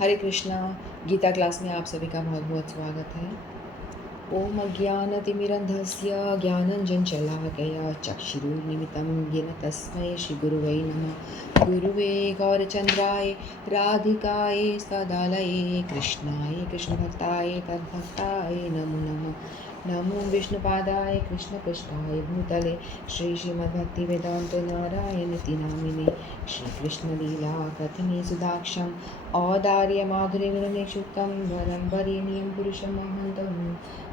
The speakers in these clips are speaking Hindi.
हरे कृष्णा। गीता क्लास में आप सभी का बहुत बहुत स्वागत है। ओम अज्ञानतिमिरन्धस्य ज्ञानञ्जनशलाकया चक्षुरुन्मिलितं येन तस्मै श्रीगुरुवे नमः। गुरुवे गौरचन्द्राय राधिकाय सदालये कृष्णाय कृष्णभक्ताय तद्भक्ताय नमो नमः। नमो विष्णुपादाय कृष्णपृष्ठाय भूतले श्रीमद्भक्तिवेदान्त नारायणति नामिने श्रीकृष्णलीला कथने सुधाक्षं औदार्यमाधुर्यगुणनिक्षुप्तं वरं वरेण्यं पुरुषमहन्तं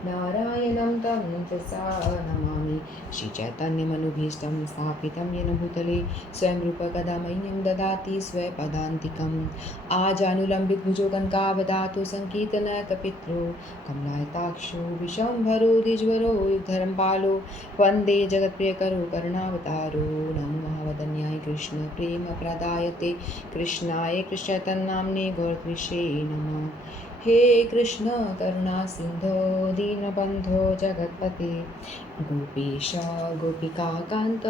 नारायणं तं तसा नमामि। श्रीचैतन्यमनुभीष्टं स्थापितं येन भूतले स्वयं रूपकदा मह्यं ददाति स्वपदान्तिकम् आजानुलम्बितभुजो कनकावदातो सङ्कीर्तनकपित्रो कमलायताक्षो विशम्भरो द्विजवरो युगधर्मपालो वन्दे जगत्प्रियकरो करुणावतारो नमो महावदन्याय कृष्ण प्रेम प्रदायते कृष्णाय कृष्णतन्नाम्ने गौरद्विषे नमः। हे कृष्ण करुणा सिंधो दीनबन्धो जगत्पते गोपेश गोपिकान्त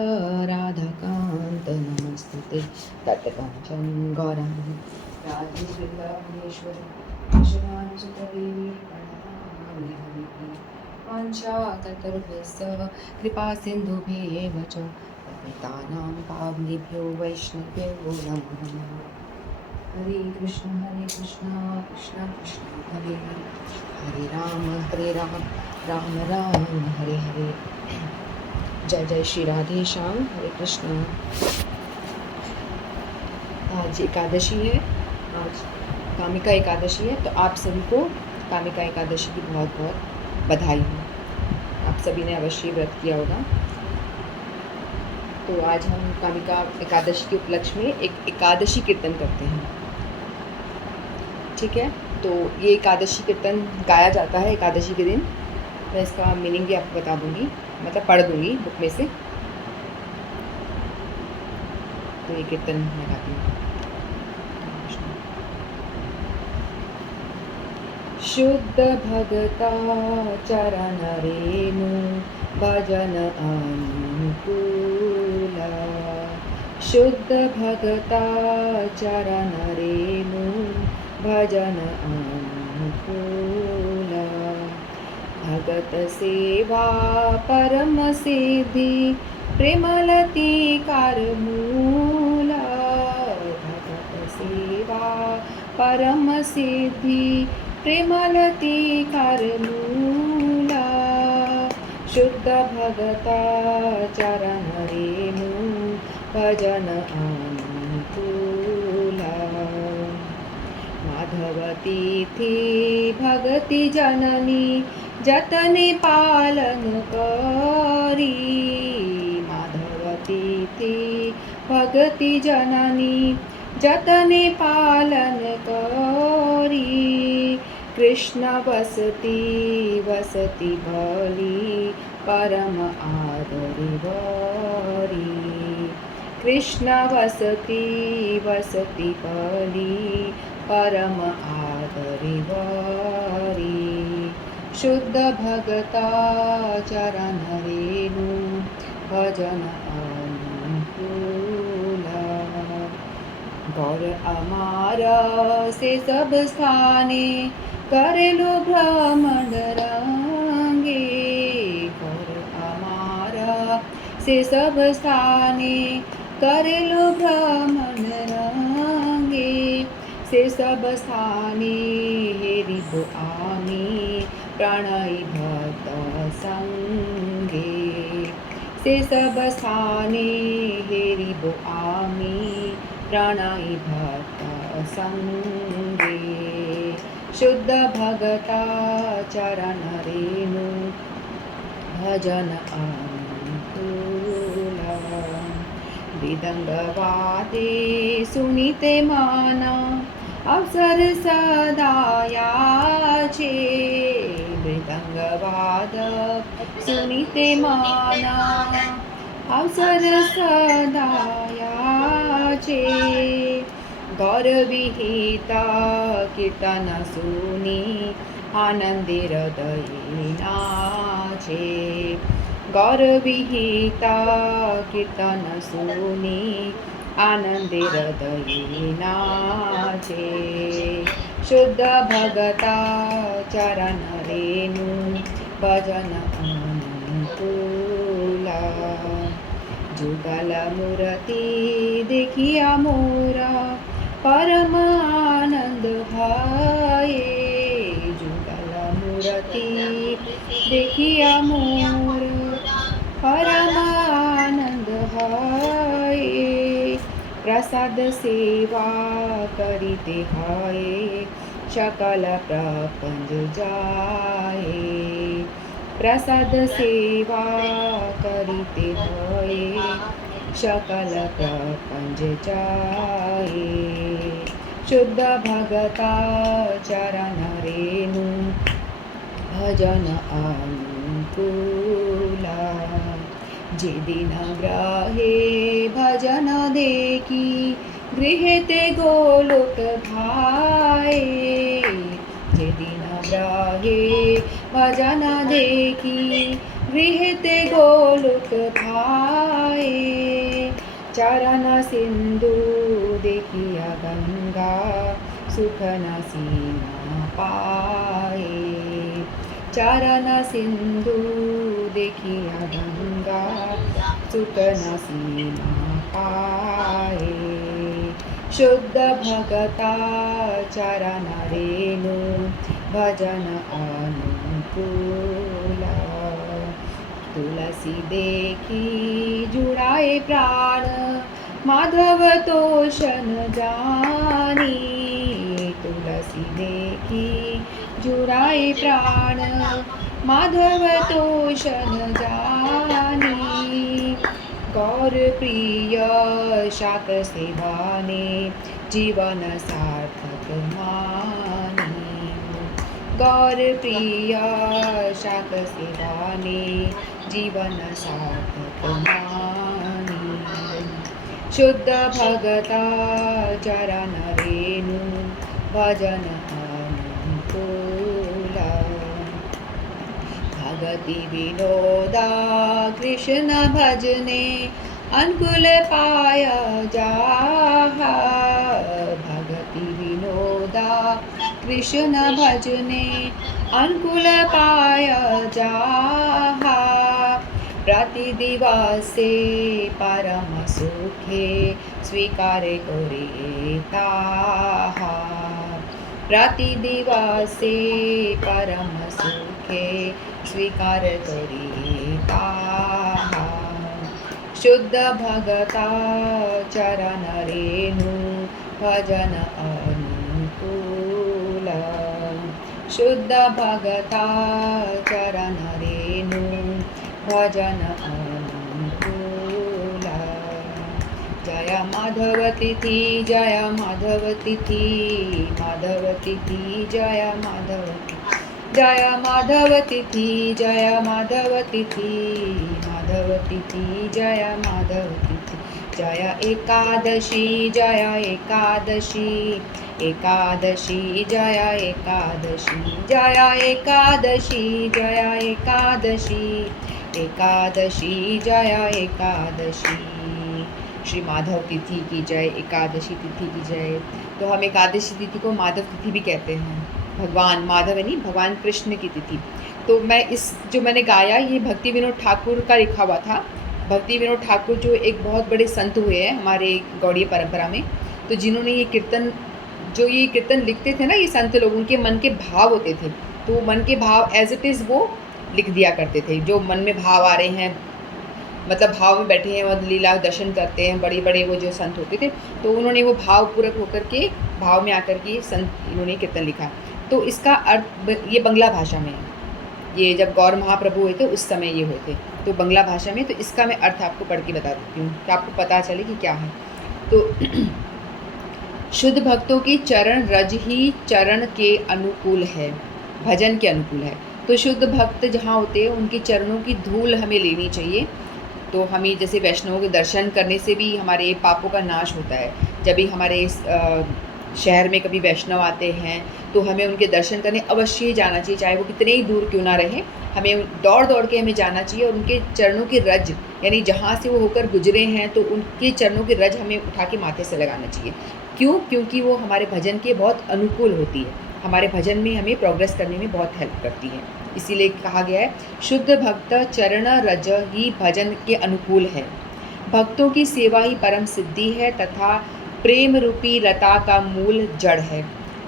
राधाकान्त नमस्तुते। तप्तकाञ्चन गौराङ्गी राधे वृन्दावनेश्वरी कृष्णानुसुतदेवी प्रणमामि हरिप्रिये। वाञ्छाकल्पतरुभ्यश्च कृपा सिन्धुभ्येव च पतितानां पावनेभ्यो वैष्णवेभ्यो नमो नमः। हरे कृष्ण कृष्ण कृष्ण हरे हरे, हरे राम राम राम हरे हरे। जय जय श्री राधे श्याम। हरे कृष्ण। आज एकादशी है, आज कामिका एकादशी है, तो आप सभी को कामिका एकादशी की बहुत बहुत बधाई हो। आप सभी ने अवश्य व्रत किया होगा। तो आज हम कामिका एकादशी के उपलक्ष्य में एक एकादशी कीर्तन करते हैं। ठीक है, तो ये एकादशी कीर्तन गाया जाता है एकादशी के दिन। मैं इसका मीनिंग भी आपको बता दूंगी, मतलब पढ़ दूंगी बुक में से। तो ये कीर्तन मैं गाती हूँ। शुद्ध भगता चरण रेणु भजन अनुकूला, शुद्ध भगता चरण रेणु भजन अनुकूला। भगत सेवा परम सिद्धि प्रेमलती कार मूला, भगत सेवा परम सिद्धि प्रेमलती कार मूला। शुद्ध भगता चरण रेणु भजन अनुकूला। माधवती थी भगति जननी जतने पालन करी, माधवती थी भगति जननी जतने पालन करी। कृष्ण वसती वसती भली परम आदरी वरी, कृष्ण वसती वसती भली परम आदरी वरी। शुद्ध भगता चरण रेणु भजन अनुकूला। गौर अमार से सब स्थाने करेलो भ्रमण रंगे, गौर अमार से सब स्थाने करेलो भ्रमण रंगे। से सब स्थाने हेरिबो आमी प्रणयी भक्त संगे, से सब स्थाने हेरिबो आमी प्रणयी भक्त संगे। शुद्ध भगता चरण रेणु भजन अनुकूला। मृदंगवादे सुनीते माना अवसर सदायाचे, मृदंगवाद सुनीते माना अवसर सदायाचे। गौर विहिता कीर्तन सुनी आनंदे हृदय नाचे, गौर विहिता कीर्तन सुनी आनंदे हृदय नाचे। शुद्ध भगता चरण रेणु भजन अनुकूला। जुगल मूर्ति देखिया मोरा परम आनंद भाए। जुगल मूर्ति देखिया मोरा परम आनंद भाए। प्रसाद सेवा करिते हाय सकल प्रपंच जाए। प्रसाद सेवा करिते हाय सकल प्रपंच जाए। शुद्ध भगता चरण रेणु भजन अनुकूला। जे दिन ग्रहे भजन देखी गृहते गोलोक भाए। जे दिन ग्रहे भजन देखी गृहते गोलोक भाए। चरण सिंधु देखिया गंगा सुख न सीमा पाए। चरण सिंधु देखिया गंगा सुख न सीमा पाए। शुद्ध भगता चरण रेणु भजन अनुकूला। तुलसी देखी जुड़ाए प्राण माधव तोषण जानी। तुलसी देखी जुड़ाए प्राण माधव तोषण जानी। गौर प्रिय शाक सेवा ने जीवन सार्थक मानी। गौर प्रिय शाक सेवा ने जीवन सार्थक मानी। शुद्ध भगता चरण रेणु भजन अनुकूला। भगति विनोदा कृष्ण भजने अनुकूल पाया जाहा। भगति विनोदा कृष्ण भजने अनुकूल पाया जाहा। प्रति दिवसे परम सुखे स्वीकार करे ताहा। प्रति दिवसे परम सुखे स्वीकार करे ताहा। शुद्ध भगता चरण रेणु भजन अनुकूला। शुद्ध भगता चरण रेणु भजन अनुकूला। जय माधव तिथि जय माधव तिथि माधव तिथि जय माधव तिथि जय माधव तिथि जय माधव तिथि माधव तिथि जय माधव तिथि। जय एकादशी जय एकादशी एकादशी जय एकादशी जय एकादशी जय एकादशी एकादशी जय एकादशी। श्री माधव तिथि की जय एकादशी तिथि की जय। तो हम एकादशी तिथि को माधव तिथि भी कहते हैं। भगवान माधव नहीं भगवान कृष्ण की तिथि। तो मैं इस जो मैंने गाया ये भक्ति विनोद ठाकुर का लिखा हुआ था। भक्ति विनोद ठाकुर जो एक बहुत बड़े संत हुए हैं हमारे गौड़ीय परंपरा में। तो जिन्होंने ये कीर्तन लिखते थे ना ये संत लोग उनके मन के भाव होते थे। तो मन के भाव एज इट इज़ वो लिख दिया करते थे। जो मन में भाव आ रहे हैं मतलब भाव में बैठे हैं और लीला दर्शन करते हैं बड़े बड़े वो जो संत होते थे। तो उन्होंने वो भाव पूरक होकर के भाव में आकर के संत इन्होंने कीर्तन लिखा। तो इसका अर्थ ये बंगला भाषा में है। ये जब गौर महाप्रभु हुए थे उस समय ये हुए थे तो बंगला भाषा में। तो इसका मैं अर्थ आपको पढ़ के बता देती हूँ कि आपको पता चले कि क्या है। तो शुद्ध भक्तों की चरण रज ही चरण के अनुकूल है भजन के अनुकूल है। तो शुद्ध भक्त जहाँ होते हैं उनके चरणों की धूल हमें लेनी चाहिए। तो हमें जैसे वैष्णवों के दर्शन करने से भी हमारे पापों का नाश होता है। जब भी हमारे शहर में कभी वैष्णव आते हैं तो हमें उनके दर्शन करने अवश्य जाना चाहिए, चाहे वो कितने ही दूर क्यों ना रहे। हमें दौड़ दौड़ के हमें जाना चाहिए और उनके चरणों की रज यानी जहाँ से वो होकर गुजरे हैं तो उनके चरणों की रज हमें उठा के माथे से लगाना चाहिए। क्यों? क्योंकि वो हमारे भजन के बहुत अनुकूल होती है, हमारे भजन में हमें प्रोग्रेस करने में बहुत हेल्प करती है। इसीलिए कहा गया है, शुद्ध भक्त चरण रज ही भजन के अनुकूल है। भक्तों की सेवा ही परम सिद्धि है तथा प्रेम रूपी लता का मूल जड़ है।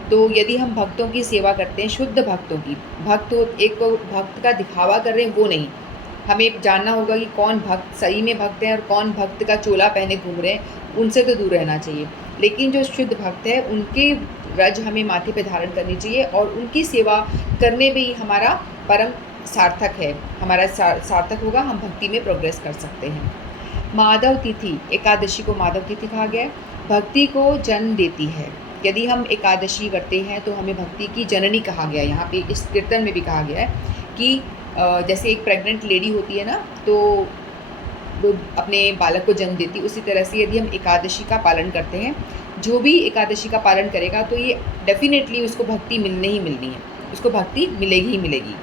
तो यदि हम भक्तों की सेवा करते हैं, शुद्ध भक्तों की, एक भक्त का दिखावा कर रहे हैं वो नहीं, हमें जानना होगा कि कौन भक्त सही में भक्त है और कौन भक्त का चोला पहने घूम रहे हैं, उनसे तो दूर रहना चाहिए। लेकिन जो शुद्ध भक्त है उनके रज हमें माथे पे धारण करनी चाहिए और उनकी सेवा करने में ही हमारा परम सार्थक है, हमारा सार्थक होगा, हम भक्ति में प्रोग्रेस कर सकते हैं। माधव तिथि, एकादशी को माधव तिथि कहा गया है, भक्ति को जन्म देती है। यदि हम एकादशी करते हैं तो हमें भक्ति की जननी कहा गया है। यहाँ पे इस कीर्तन में भी कहा गया है कि जैसे एक प्रेग्नेंट लेडी होती है ना, तो वो अपने बालक को जन्म देती, उसी तरह से यदि हम एकादशी का पालन करते हैं, जो भी एकादशी का पालन करेगा तो ये डेफिनेटली उसको भक्ति मिलनी ही मिलनी है, उसको भक्ति मिलेगी ही मिलेगी,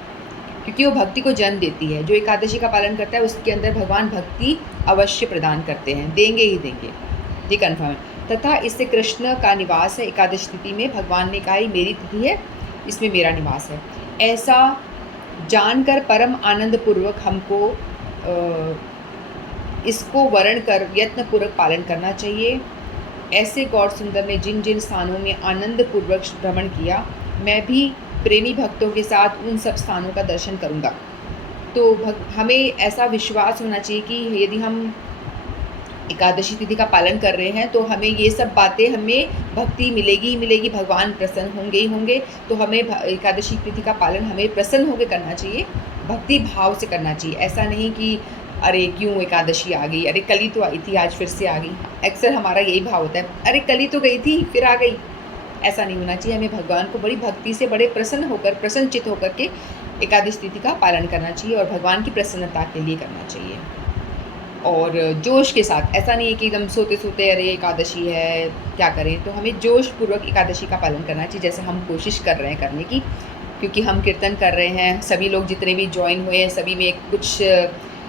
क्योंकि वो भक्ति को जन्म देती है। जो एकादशी का पालन करता है उसके अंदर भगवान भक्ति अवश्य प्रदान करते हैं, देंगे ही देंगे, ये कन्फर्म है। तथा इससे कृष्ण का निवास है। एकादशी तिथि में भगवान ने कहा मेरी तिथि है, इसमें मेरा निवास है। ऐसा जानकर परम आनंद पूर्वक हमको इसको वर्ण कर यत्नपूर्वक पालन करना चाहिए। ऐसे गौर सुंदर ने जिन जिन स्थानों में आनंद पूर्वक भ्रमण किया, मैं भी प्रेमी भक्तों के साथ उन सब स्थानों का दर्शन करूँगा। तो हमें ऐसा विश्वास होना चाहिए कि यदि हम एकादशी तिथि का पालन कर रहे हैं तो हमें ये सब बातें, हमें भक्ति मिलेगी ही मिलेगी, भगवान प्रसन्न होंगे ही होंगे। तो हमें एकादशी तिथि का पालन हमें प्रसन्न होकर करना चाहिए, भक्ति भाव से करना चाहिए। ऐसा नहीं कि अरे क्यों एकादशी आ गई, अरे कल ही तो आई थी आज फिर से आ गई। अक्सर हमारा यही भाव होता है, अरे कल ही तो गई थी फिर आ गई। ऐसा नहीं होना चाहिए, हमें भगवान को बड़ी भक्ति से, बड़े प्रसन्नचित होकर के एकादशी तिथि का पालन करना चाहिए और भगवान की प्रसन्नता के लिए करना चाहिए और जोश के साथ। ऐसा नहीं है कि एकदम सोते सोते अरे एकादशी है क्या करें, तो हमें जोश पूर्वक एकादशी का पालन करना चाहिए, जैसे हम कोशिश कर रहे हैं करने की, क्योंकि हम कीर्तन कर रहे हैं, सभी लोग जितने भी ज्वाइन हुए हैं सभी में कुछ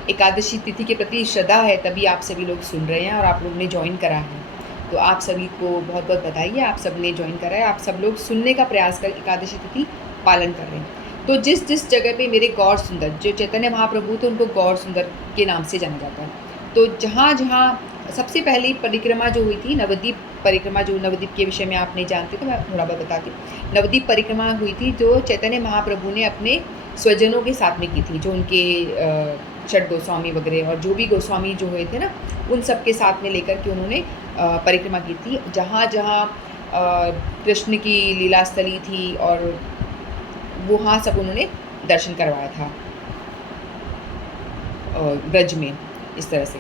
एकादशी तिथि के प्रति श्रद्धा है, तभी आप सभी लोग सुन रहे हैं और आप लोगों ने ज्वाइन करा है। तो आप सभी को बहुत बहुत बधाई, आप सब ने ज्वाइन करा है, आप सब लोग सुनने का प्रयास कर एकादशी तिथि पालन कर रहे हैं। तो जिस जिस जगह पे मेरे गौर सुंदर, जो चैतन्य महाप्रभु थे उनको गौर सुंदर के नाम से जाना जाता है। तो जहाँ जहाँ सबसे पहली परिक्रमा जो हुई थी, नवद्वीप परिक्रमा, जो नवद्वीप के विषय में आप नहीं जानते तो मैं थोड़ा बहुत बताती हूँ। नवद्वीप परिक्रमा हुई थी जो चैतन्य महाप्रभु ने अपने स्वजनों के साथ में की थी, जो उनके षट गोस्वामी वगैरह और जो भी गोस्वामी जो हुए थे ना, उन सब के साथ में लेकर के उन्होंने परिक्रमा की थी। जहाँ जहाँ कृष्ण की लीला स्थली थी और वहाँ सब उन्होंने दर्शन करवाया था ब्रज में, इस तरह से।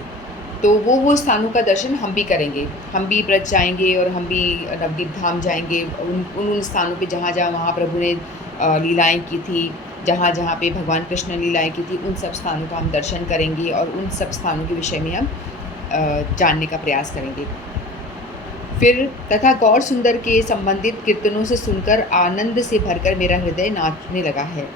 तो वो स्थानों का दर्शन हम भी करेंगे, हम भी ब्रज जाएंगे और हम भी नवद्वीप धाम जाएंगे, उन स्थानों पे जहाँ जहाँ महाप्रभु ने लीलाएं की थी, जहाँ जहाँ पे भगवान कृष्ण ने लीलाएं की थी, उन सब स्थानों का हम दर्शन करेंगे और उन सब स्थानों के विषय में हम जानने का प्रयास करेंगे। फिर तथा गौर सुंदर के संबंधित कीर्तनों से सुनकर आनंद से भरकर मेरा हृदय नाचने लगा है।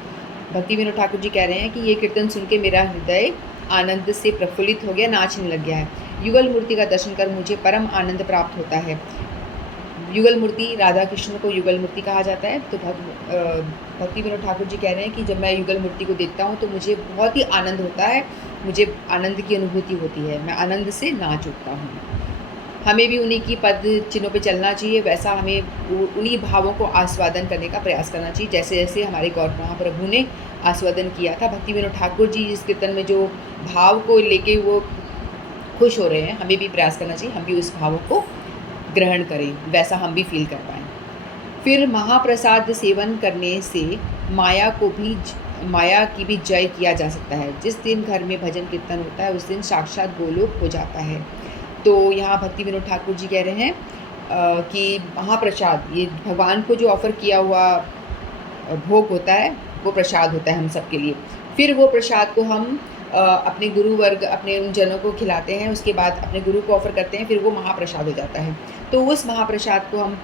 भक्ति विनोद ठाकुर जी कह रहे हैं कि ये कीर्तन सुन के मेरा हृदय आनंद से प्रफुल्लित हो गया, नाचने लग गया है। युगल मूर्ति का दर्शन कर मुझे परम आनंद प्राप्त होता है। युगल मूर्ति, राधा कृष्ण को युगल मूर्ति कहा जाता है। तो भक्ति विनोद ठाकुर जी कह रहे हैं कि जब मैं युगल मूर्ति को देखता हूँ तो मुझे बहुत ही आनंद होता है, मुझे आनंद की अनुभूति होती है, मैं आनंद से नाच उठता हूँ। हमें भी उन्हीं की पद चिन्हों पे चलना चाहिए, वैसा हमें उन्हीं भावों को आस्वादन करने का प्रयास करना चाहिए, जैसे जैसे हमारे गौर महाप्रभु ने आस्वादन किया था। भक्ति विनोद ठाकुर जी इस कीर्तन में जो भाव को लेके वो खुश हो रहे हैं, हमें भी प्रयास करना चाहिए, हम भी उस भावों को ग्रहण करें, वैसा हम भी फील कर पाएँ। फिर महाप्रसाद सेवन करने से माया की भी जय किया जा सकता है। जिस दिन घर में भजन कीर्तन होता है उस दिन साक्षात गोलोक हो जाता है। तो यहाँ भक्ति विनोद ठाकुर जी कह रहे हैं कि महाप्रसाद, ये भगवान को जो ऑफ़र किया हुआ भोग होता है वो प्रसाद होता है हम सब के लिए। फिर वो प्रसाद को हम अपने गुरु वर्ग, अपने उन जनों को खिलाते हैं, उसके बाद अपने गुरु को ऑफ़र करते हैं, फिर वो महाप्रसाद हो जाता है। तो उस महाप्रसाद को हम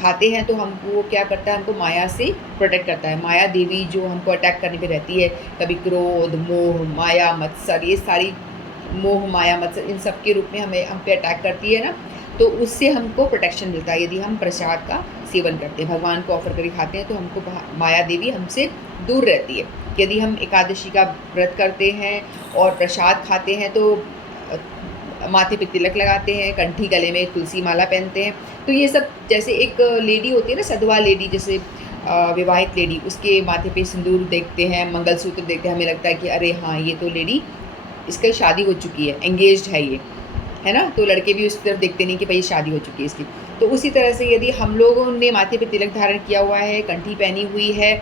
खाते हैं तो हम वो क्या करता है, हमको माया से प्रोटेक्ट करता है। माया देवी जो हमको अटैक करने पे रहती है, कभी क्रोध, मोह, माया, मत्सर, ये सारी मोह, माया, मत्सर, इन सब के रूप में हम पे अटैक करती है ना, तो उससे हमको प्रोटेक्शन मिलता है यदि हम प्रसाद का सेवन करते हैं, भगवान को ऑफर करके खाते हैं, तो हमको माया देवी हमसे दूर रहती है। यदि हम एकादशी का व्रत करते हैं और प्रसाद खाते हैं तो माथे पे तिलक लगाते हैं, कंठी गले में तुलसी माला पहनते हैं, तो ये सब जैसे एक लेडी होती है ना, सधवा लेडी, जैसे विवाहित लेडी, उसके माथे पे सिंदूर देखते हैं, मंगलसूत्र देखते हैं, हमें लगता है कि अरे हाँ ये तो लेडी, इसकी शादी हो चुकी है, एंगेज्ड है ये, है ना। तो लड़के भी उस तरफ देखते नहीं कि भाई शादी हो चुकी है इसकी। तो उसी तरह से यदि हम लोगों ने माथे पे तिलक धारण किया हुआ है, कंठी पहनी हुई है,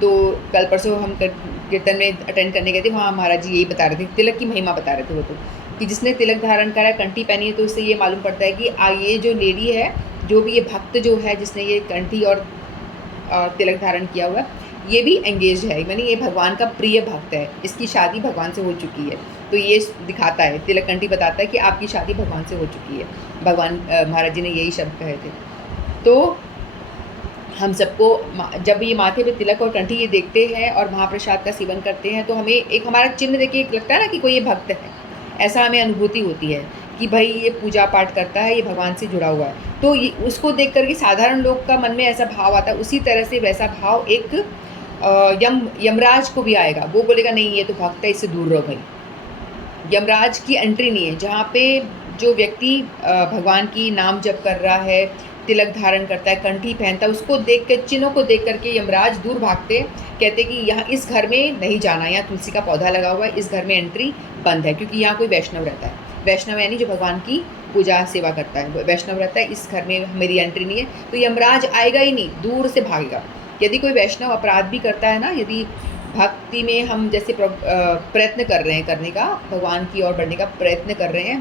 तो कल परसों हम कीर्तन में अटेंड करने गए थे, वहाँ महाराज जी यही बता रहे थे, तिलक की महिमा बता रहे थे वो, तो कि जिसने तिलक धारण करा, कंठी पहनी है, तो उससे ये मालूम पड़ता है कि ये जो लेडी है, जो भी ये भक्त जो है जिसने ये कंठी और तिलक धारण किया हुआ, ये भी एंगेज है, यानी ये भगवान का प्रिय भक्त है, इसकी शादी भगवान से हो चुकी है। तो ये दिखाता है, तिलक कंठी बताता है कि आपकी शादी भगवान से हो चुकी है। भगवान महाराज जी ने यही शब्द कहे थे। तो हम सबको जब ये माथे पे तिलक और कंठी ये देखते हैं और महाप्रसाद का सेवन करते हैं, तो हमें एक हमारा चिन्ह देख के एक लगता है ना कि कोई ये भक्त है, ऐसा हमें अनुभूति होती है कि भाई ये पूजा पाठ करता है, ये भगवान से जुड़ा हुआ है। तो ये उसको देख करके साधारण लोग का मन में ऐसा भाव आता है, उसी तरह से वैसा भाव एक यमराज को भी आएगा। वो बोलेगा नहीं ये तो भक्त है, इससे दूर रहो भाई। यमराज की एंट्री नहीं है। जहाँ पे जो व्यक्ति भगवान की नाम जप कर रहा है, तिलक धारण करता है, कंठी पहनता है, उसको देख के, चिन्हों को देख करके यमराज दूर भागते, कहते कि यहाँ इस घर में नहीं जाना, यहाँ तुलसी का पौधा लगा हुआ है, इस घर में एंट्री बंद है, क्योंकि यहाँ कोई वैष्णव रहता है। वैष्णव यानी जो भगवान की पूजा सेवा करता है, वैष्णव रहता है, इस घर में मेरी एंट्री नहीं है, तो यमराज आएगा ही नहीं, दूर से भागेगा। यदि कोई वैष्णव अपराध भी करता है ना, यदि भक्ति में हम जैसे प्रयत्न कर रहे हैं करने का, भगवान की ओर बढ़ने का प्रयत्न कर रहे हैं,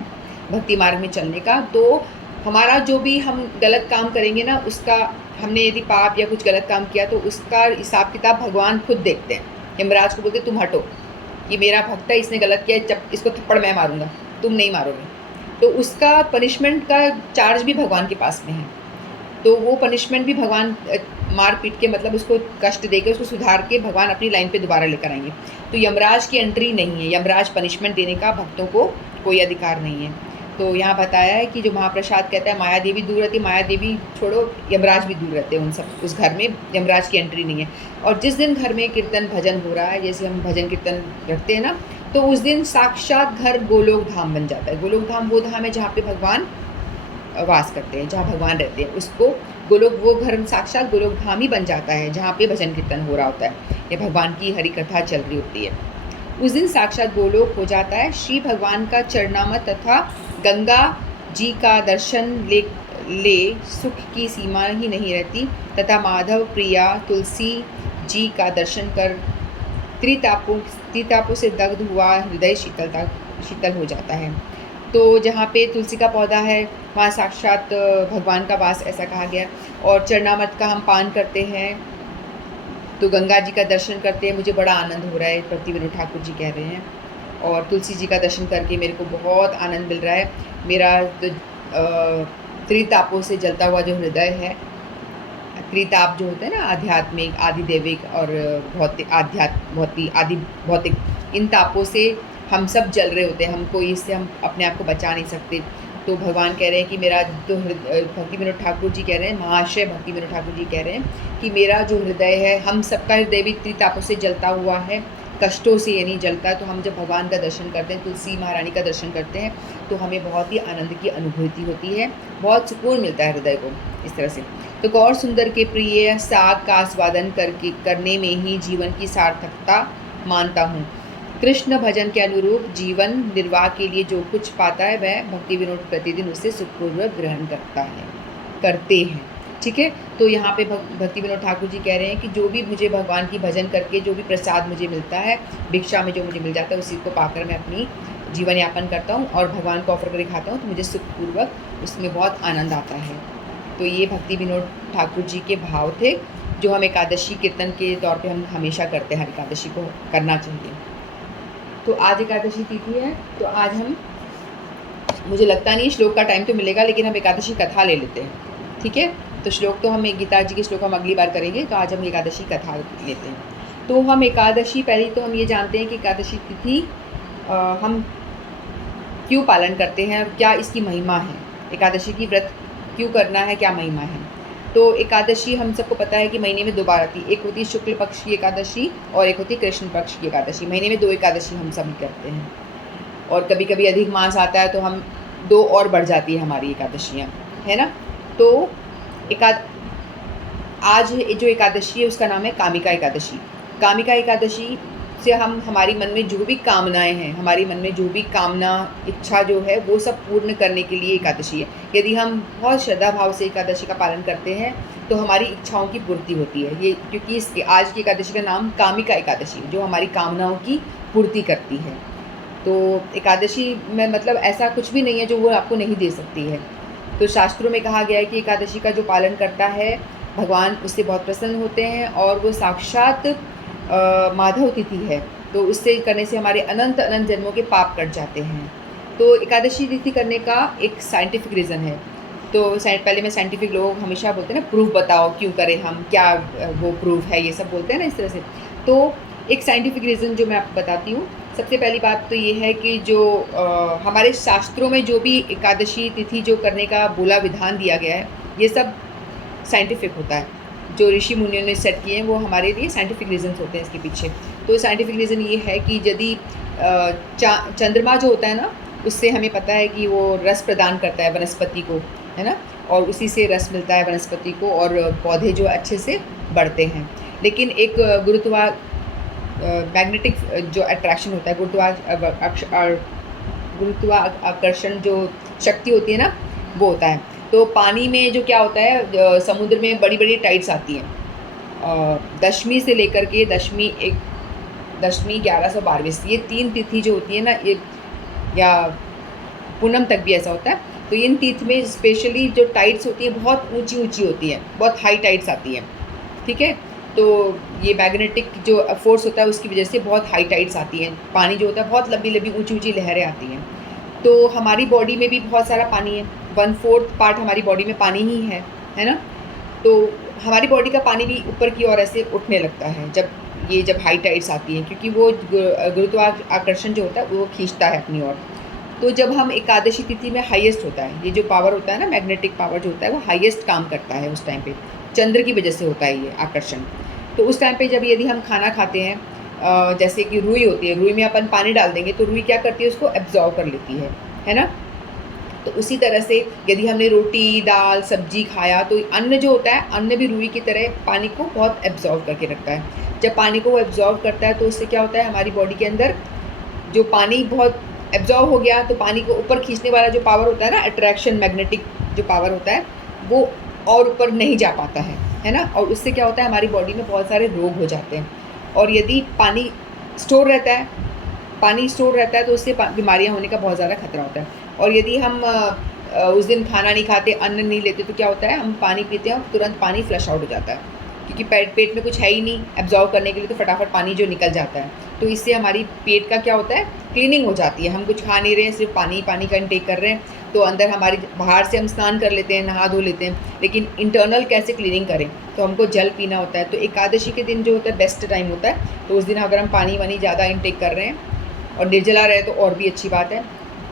भक्ति मार्ग में चलने का, तो हमारा जो भी हम गलत काम करेंगे ना, उसका, हमने यदि पाप या कुछ गलत काम किया तो उसका हिसाब किताब भगवान खुद देखते हैं। यमराज को बोलते तुम हटो, ये मेरा भक्त है, इसने गलत किया, जब इसको थप्पड़ मैं मारूंगा, तुम नहीं मारोगे। तो उसका पनिशमेंट का चार्ज भी भगवान के पास में है, तो वो पनिशमेंट भी भगवान मार पीट के, मतलब उसको कष्ट देकर, उसको सुधार के भगवान अपनी लाइन पे दोबारा लेकर आएंगे। तो यमराज की एंट्री नहीं है, यमराज पनिशमेंट देने का भक्तों को कोई अधिकार नहीं है। तो यहाँ बताया है कि जो महाप्रसाद कहता है माया देवी दूर रहती, माया देवी छोड़ो, यमराज भी दूर रहते हैं, उन सब, उस घर में यमराज की एंट्री नहीं है। और जिस दिन घर में कीर्तन भजन हो रहा है, जैसे हम भजन कीर्तन रखते हैं ना, तो उस दिन साक्षात घर गोलोक धाम बन जाता है। गोलोक धाम वो धाम है जहाँ पे भगवान वास करते हैं, जहाँ भगवान रहते हैं, उसको गोलोक, वो घर साक्षात गोलोक धाम ही बन जाता है, जहाँ पे भजन कीर्तन हो रहा होता है या भगवान की हरि कथा चल रही होती है। उस दिन साक्षात गोलोक हो जाता है। श्री भगवान का चरणामृत तथा गंगा जी का दर्शन ले सुख की सीमा ही नहीं रहती, तथा माधव प्रिया तुलसी जी का दर्शन कर त्रितापों से दग्ध हुआ हृदय शीतल हो जाता है। तो जहाँ पे तुलसी का पौधा है, वहाँ साक्षात भगवान का वास, ऐसा कहा गया। और चरणामृत का हम पान करते हैं, तो गंगा जी का दर्शन करते हैं, मुझे बड़ा आनंद हो रहा है, भक्ति विनोद ठाकुर जी कह रहे हैं। और तुलसी जी का दर्शन करके मेरे को बहुत आनंद मिल रहा है। मेरा तो त्रितापों से जलता हुआ जो हृदय है, त्रिताप जो होते हैं ना, आध्यात्मिक, आदिदेविक और आदि भौतिक, इन तापों से हम सब जल रहे होते हैं, हमको इससे हम अपने आप को बचा नहीं सकते। तो भगवान कह रहे हैं कि मेरा जो भक्ति विनोद ठाकुर जी कह रहे हैं, महाशय भक्ति विनोद ठाकुर जी कह रहे हैं कि मेरा जो हृदय है, हम सबका हृदय भी त्रितापों से जलता हुआ है, कष्टों से यानी जलता है। तो हम जब भगवान का दर्शन करते हैं, तुलसी महारानी का दर्शन करते हैं, तो हमें बहुत ही आनंद की अनुभूति होती है, बहुत सुकून मिलता है हृदय को इस तरह से। तो गौर सुंदर के प्रिय साग का आस्वादन करने में ही जीवन की सार्थकता मानता हूँ। कृष्ण भजन के अनुरूप जीवन निर्वाह के लिए जो कुछ पाता है, वह भक्ति विनोद प्रतिदिन उसे सुखपूर्वक ग्रहण करते हैं। ठीक है, तो यहाँ पे भक्ति विनोद ठाकुर जी कह रहे हैं कि जो भी मुझे भगवान की भजन करके जो भी प्रसाद मुझे मिलता है, भिक्षा में जो मुझे मिल जाता है, उसी को पाकर मैं अपनी जीवन यापन करता हूँ और भगवान को ऑफर करके खाता हूँ, तो मुझे सुखपूर्वक उसमें बहुत आनंद आता है। तो ये भक्ति विनोद ठाकुर जी के भाव थे, जो हम एकादशी कीर्तन के तौर पे हम हमेशा करते हैं, हर एकादशी को करना चाहिए। तो आज एकादशी तिथि है, तो आज हम, मुझे लगता नहीं श्लोक का टाइम तो मिलेगा, लेकिन हम एकादशी कथा ले लेते हैं। ठीक है, तो श्लोक तो हम गीता जी के श्लोक हम अगली बार करेंगे, तो आज हम एकादशी कथा लेते हैं। तो हम एकादशी, पहले तो हम ये जानते हैं कि एकादशी तिथि हम क्यों पालन करते हैं और क्या इसकी महिमा है। एकादशी की व्रत क्यों करना है, क्या महिमा है। तो एकादशी हम सबको पता है कि महीने में 2 बार आती है। एक होती है शुक्ल पक्ष की एकादशी और एक होती है कृष्ण पक्ष की एकादशी। महीने में 2 एकादशी हम सभी करते हैं और कभी-कभी अधिक मास आता है तो हम 2 और बढ़ जाती है हमारी एकादशियाँ, है ना? तो एकाद आज जो एकादशी है उसका नाम है कामिका एकादशी। कामिका एकादशी से हम हमारी मन में जो भी कामनाएँ हैं, हमारी मन में जो भी कामना, इच्छा जो है वो सब पूर्ण करने के लिए एकादशी है। यदि हम बहुत श्रद्धा भाव से एकादशी का पालन करते हैं तो हमारी इच्छाओं की पूर्ति होती है। ये क्योंकि इस आज की एकादशी का नाम कामिका एकादशी, जो हमारी कामनाओं की पूर्ति करती है। तो एकादशी में मतलब ऐसा कुछ भी नहीं है जो वो आपको नहीं दे सकती है। तो शास्त्रों में कहा गया है कि एकादशी का जो पालन करता है भगवान उससे बहुत प्रसन्न होते हैं और वो साक्षात माधव तिथि है, तो उससे करने से हमारे अनंत अनंत जन्मों के पाप कट जाते हैं। तो एकादशी तिथि करने का एक साइंटिफिक रीज़न है। तो पहले में साइंटिफिक लोग हमेशा बोलते हैं ना, प्रूफ बताओ क्यों करें हम, क्या वो प्रूफ है, ये सब बोलते हैं ना इस तरह से। तो एक साइंटिफिक रीज़न जो मैं आपको बताती हूँ। सबसे पहली बात तो ये है कि जो हमारे शास्त्रों में जो भी एकादशी तिथि जो करने का बोला विधान दिया गया है, ये सब साइंटिफिक होता है। जो ऋषि मुनियों ने सेट किए हैं वो हमारे लिए साइंटिफिक रीज़न्स होते हैं इसके पीछे। तो साइंटिफिक रीज़न ये है कि यदि चंद्रमा जो होता है ना, उससे हमें पता है कि वो रस प्रदान करता है वनस्पति को, है ना? और उसी से रस मिलता है वनस्पति को और पौधे जो अच्छे से बढ़ते हैं। लेकिन एक मैग्नेटिक जो अट्रैक्शन होता है, गुरुत्वाकर्षण जो शक्ति होती है ना, वो होता है। तो पानी में जो क्या होता है, समुद्र में बड़ी-बड़ी टाइड्स आती हैं। दशमी से लेकर के दशमी 11 से 12वीं, ये 3 तिथि जो होती है ना, ये या पूनम तक भी ऐसा होता है। तो इन तिथि में स्पेशली जो टाइड्स होती हैं बहुत ऊँची-ऊँची होती हैं, बहुत हाई टाइड्स आती हैं, ठीक है? तो ये मैग्नेटिक जो फोर्स होता है उसकी वजह से बहुत हाई टाइड्स आती हैं। पानी जो होता है बहुत लंबी-लंबी, ऊँची-ऊँची लहरें आती हैं। तो हमारी बॉडी में भी बहुत सारा पानी है, 1/4 पार्ट हमारी बॉडी में पानी ही है ना? तो हमारी बॉडी का पानी भी ऊपर की ओर ऐसे उठने लगता है जब हाई टाइड्स आती हैं, क्योंकि वो गुरुत्वाकर्षण जो होता है वो खींचता है अपनी ओर। तो जब हम एकादशी तिथि में हाईएस्ट होता है, ये जो पावर होता है ना, मैग्नेटिक पावर जो होता है, वो हाईएस्ट काम करता है उस टाइम पे। चंद्र की वजह से होता है ये आकर्षण। तो उस टाइम पे जब यदि हम खाना खाते हैं, जैसे कि रुई होती है, रुई में अपन पानी डाल देंगे तो रुई क्या करती है, उसको एब्जॉर्व कर लेती है ना? तो उसी तरह से यदि हमने रोटी, दाल, सब्जी खाया तो अन्न जो होता है, अन्न भी रुई की तरह पानी को बहुत एब्जॉर्व करके रखता है। जब पानी को वो एब्जॉर्व करता है तो उससे क्या होता है, हमारी बॉडी के अंदर जो पानी बहुत एब्जॉर्व हो गया तो पानी को ऊपर खींचने वाला जो पावर होता है ना, अट्रैक्शन मैग्नेटिक जो पावर होता है, वो और ऊपर नहीं जा पाता है ना? और उससे क्या होता है, हमारी बॉडी में बहुत सारे रोग हो जाते हैं। और यदि पानी स्टोर रहता है तो उससे बीमारियाँ होने का बहुत ज़्यादा खतरा होता है। और यदि हम उस दिन खाना नहीं खाते, अन्न नहीं लेते, तो क्या होता है, हम पानी पीते हैं और तुरंत पानी फ्लश आउट हो जाता है, क्योंकि पेट में कुछ है ही नहीं एब्जॉर्व करने के लिए, तो फटाफट पानी जो निकल जाता है। तो इससे हमारी पेट का क्या होता है, क्लीनिंग हो जाती है। हम कुछ खा नहीं रहे हैं, सिर्फ पानी का इंटेक कर रहे हैं, तो अंदर हमारी, बाहर से हम स्नान कर लेते हैं, नहा धो लेते हैं, लेकिन इंटरनल कैसे क्लीनिंग करें, तो हमको जल पीना होता है। तो एकादशी के दिन जो होता है बेस्ट टाइम होता है। तो उस दिन अगर हम पानी ज़्यादा इंटेक कर रहे हैं और निर्जला रहे तो और भी अच्छी बात है,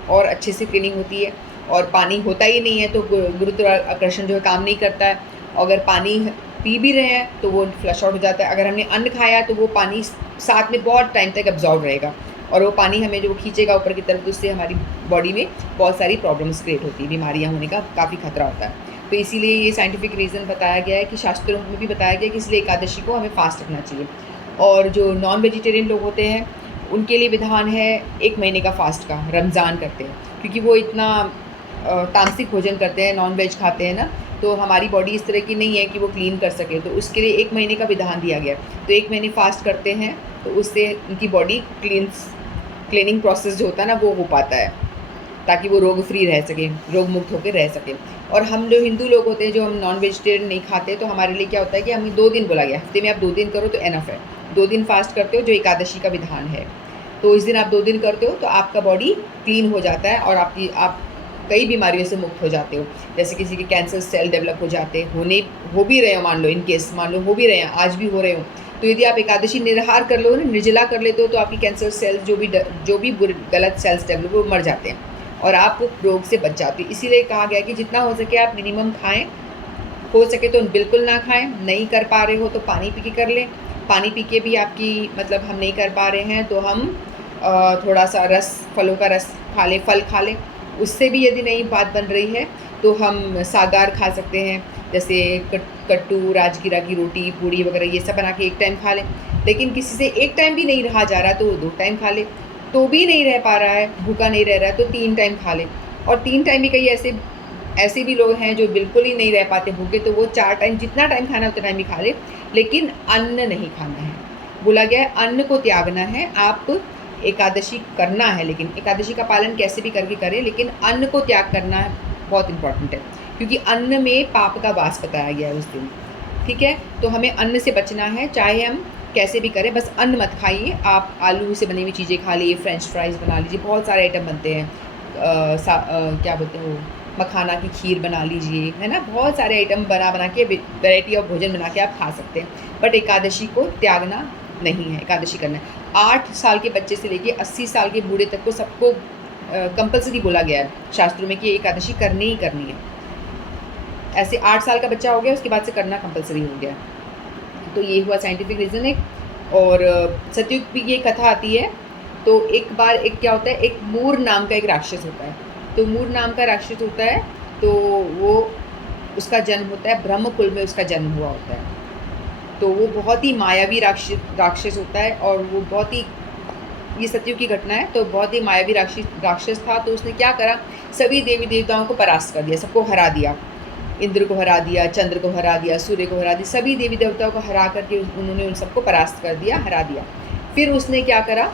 और अच्छे से क्लीनिंग होती है। और पानी होता ही नहीं है तो गुरुत्वाकर्षण जो है काम नहीं करता है। अगर पानी पी भी रहे हैं तो वो फ्लश आउट हो जाता है। अगर हमने अन्न खाया तो वो पानी साथ में बहुत टाइम तक एब्जॉर्ब रहेगा और वो पानी हमें जो खींचेगा ऊपर की तरफ, तो उससे हमारी बॉडी में बहुत सारी प्रॉब्लम्स क्रिएट होती है, बीमारियाँ होने का काफ़ी खतरा होता है। तो इसीलिए ये साइंटिफिक रीज़न बताया गया है कि शास्त्रों में भी बताया गया है कि इसलिए एकादशी को हमें फास्ट रखना चाहिए। और जो नॉन वेजिटेरियन लोग होते हैं उनके लिए विधान है 1 महीने का फास्ट का, रमज़ान करते हैं, क्योंकि वो इतना तामसिक भोजन करते हैं, नॉन वेज खाते हैं ना, तो हमारी बॉडी इस तरह की नहीं है कि वो क्लीन कर सके, तो उसके लिए 1 महीने का विधान दिया गया है। तो 1 महीने फास्ट करते हैं तो उससे उनकी बॉडी क्लीनिंग प्रोसेस जो होता है ना, वो हो पाता है, ताकि वो रोग फ्री रह सके, रोग मुक्त होकर रह सके। और हम जो हिंदू लोग होते हैं, जो हम नॉन वेजिटेरियन नहीं खाते, तो हमारे लिए क्या होता है कि हमें 2 दिन बोला गया, हफ्ते में आप 2 दिन करो तो एनफ है। 2 दिन फास्ट करते हो, जो एकादशी का विधान है, तो इस दिन आप 2 दिन करते हो तो आपका बॉडी क्लीन हो जाता है और आप कई बीमारियों से मुक्त हो जाते हो। जैसे किसी के कैंसर सेल डेवलप हो जाते, हो भी रहे हो, मान लो हो भी रहे हैं, आज भी हो रहे हो, तो यदि आप एकादशी निराहार कर लो ना, निर्जला कर लेते हो, तो आपकी कैंसर सेल्स जो भी गलत सेल्स डेवलप वो मर जाते हैं। और आप रोग से बच जाते हो। इसीलिए कहा गया कि जितना हो सके आप मिनिमम खाएं, हो सके तो बिल्कुल ना खाएं, नहीं कर पा रहे हो तो पानी पी के कर लें। पानी पी के भी आपकी मतलब हम नहीं कर पा रहे हैं तो हम थोड़ा सा रस, फलों का रस खा लें, फल खा लें। उससे भी यदि नहीं बात बन रही है तो हम सागार खा सकते हैं, जैसे कट्टू, राजगिरा की रोटी, पूड़ी वगैरह ये सब बना के एक टाइम खा लें। लेकिन किसी से एक टाइम भी नहीं रहा जा रहा तो 2 टाइम खा लें। तो भी नहीं रह पा रहा है, भूखा नहीं रह रहा है तो 3 टाइम खा लें। और 3 टाइम भी कई ऐसे ऐसे भी लोग हैं जो बिल्कुल ही नहीं रह पाते भूखे, तो वो 4 टाइम, जितना टाइम खाना है उतना टाइम ही खा ले, लेकिन अन्न नहीं खाना है। बोला गया है अन्न को त्यागना है। आप एकादशी करना है, लेकिन एकादशी का पालन कैसे भी करके करें, लेकिन अन्न को त्याग करना बहुत इंपॉर्टेंट है, क्योंकि अन्न में पाप का वास बताया गया है उस दिन। ठीक है, तो हमें अन्न से बचना है, चाहे हम कैसे भी करें, बस अन्न मत खाइए। आप आलू से बनी हुई चीज़ें खा लीजिए, फ्रेंच फ्राइज़ बना लीजिए, बहुत सारे आइटम बनते हैं। क्या बोलते हैं वो, मखाना की खीर बना लीजिए, है ना। बहुत सारे आइटम बना के वैरायटी ऑफ भोजन बना के आप खा सकते हैं, बट एकादशी को त्यागना नहीं है। एकादशी करना है। 8 साल के बच्चे से लेके 80 साल के बूढ़े तक को सबको कंपलसरी बोला गया है शास्त्रों में कि एकादशी करनी ही करनी है। ऐसे 8 साल का बच्चा हो गया उसके बाद से करना कंपलसरी हो गया। तो ये हुआ साइंटिफिक रीज़न एक। और सतयुग की ये कथा आती है। तो एक बार एक क्या होता है, एक मूर नाम का एक राक्षस होता है। तो मूर नाम का राक्षस होता है, तो वो उसका जन्म होता है ब्रह्मकुल में, उसका जन्म हुआ होता है। तो वो बहुत ही मायावी राक्षस होता है, और वो बहुत ही, ये सतयुग की घटना है, तो बहुत ही मायावी राक्षस था। तो उसने क्या करा, सभी देवी देवताओं को परास्त कर दिया, सबको हरा दिया। इंद्र को हरा दिया, चंद्र को हरा दिया, सूर्य को हरा दिया, सभी देवी देवताओं को हरा करके उन्होंने उन सबको परास्त कर दिया, हरा दिया। फिर उसने क्या करा,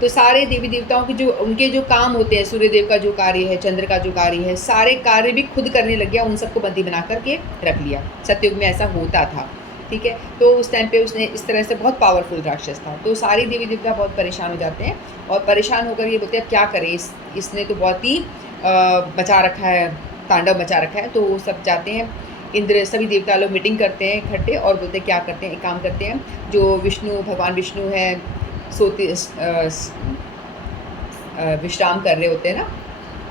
तो सारे देवी देवताओं के जो उनके जो काम होते हैं, सूर्य देव का जो कार्य है, चंद्र का जो कार्य है, सारे कार्य भी खुद करने लग गया, उन सबको बंदी बना करके रख लिया। सतयुग में ऐसा होता था। ठीक है, तो उस टाइम पे उसने इस तरह से, बहुत पावरफुल राक्षस था। तो सारी देवी देवता बहुत परेशान हो जाते हैं, और परेशान होकर ये बोलते हैं क्या करें, इसने तो बहुत ही मचा रखा है, तांडव मचा रखा है। तो वो सब जाते हैं, इंद्र, सभी देवता लोग मीटिंग करते हैं इकट्ठे, और बोलते हैं क्या करते हैं, एक काम करते हैं, जो विष्णु, भगवान विष्णु है, सोते विश्राम कर रहे होते हैं ना,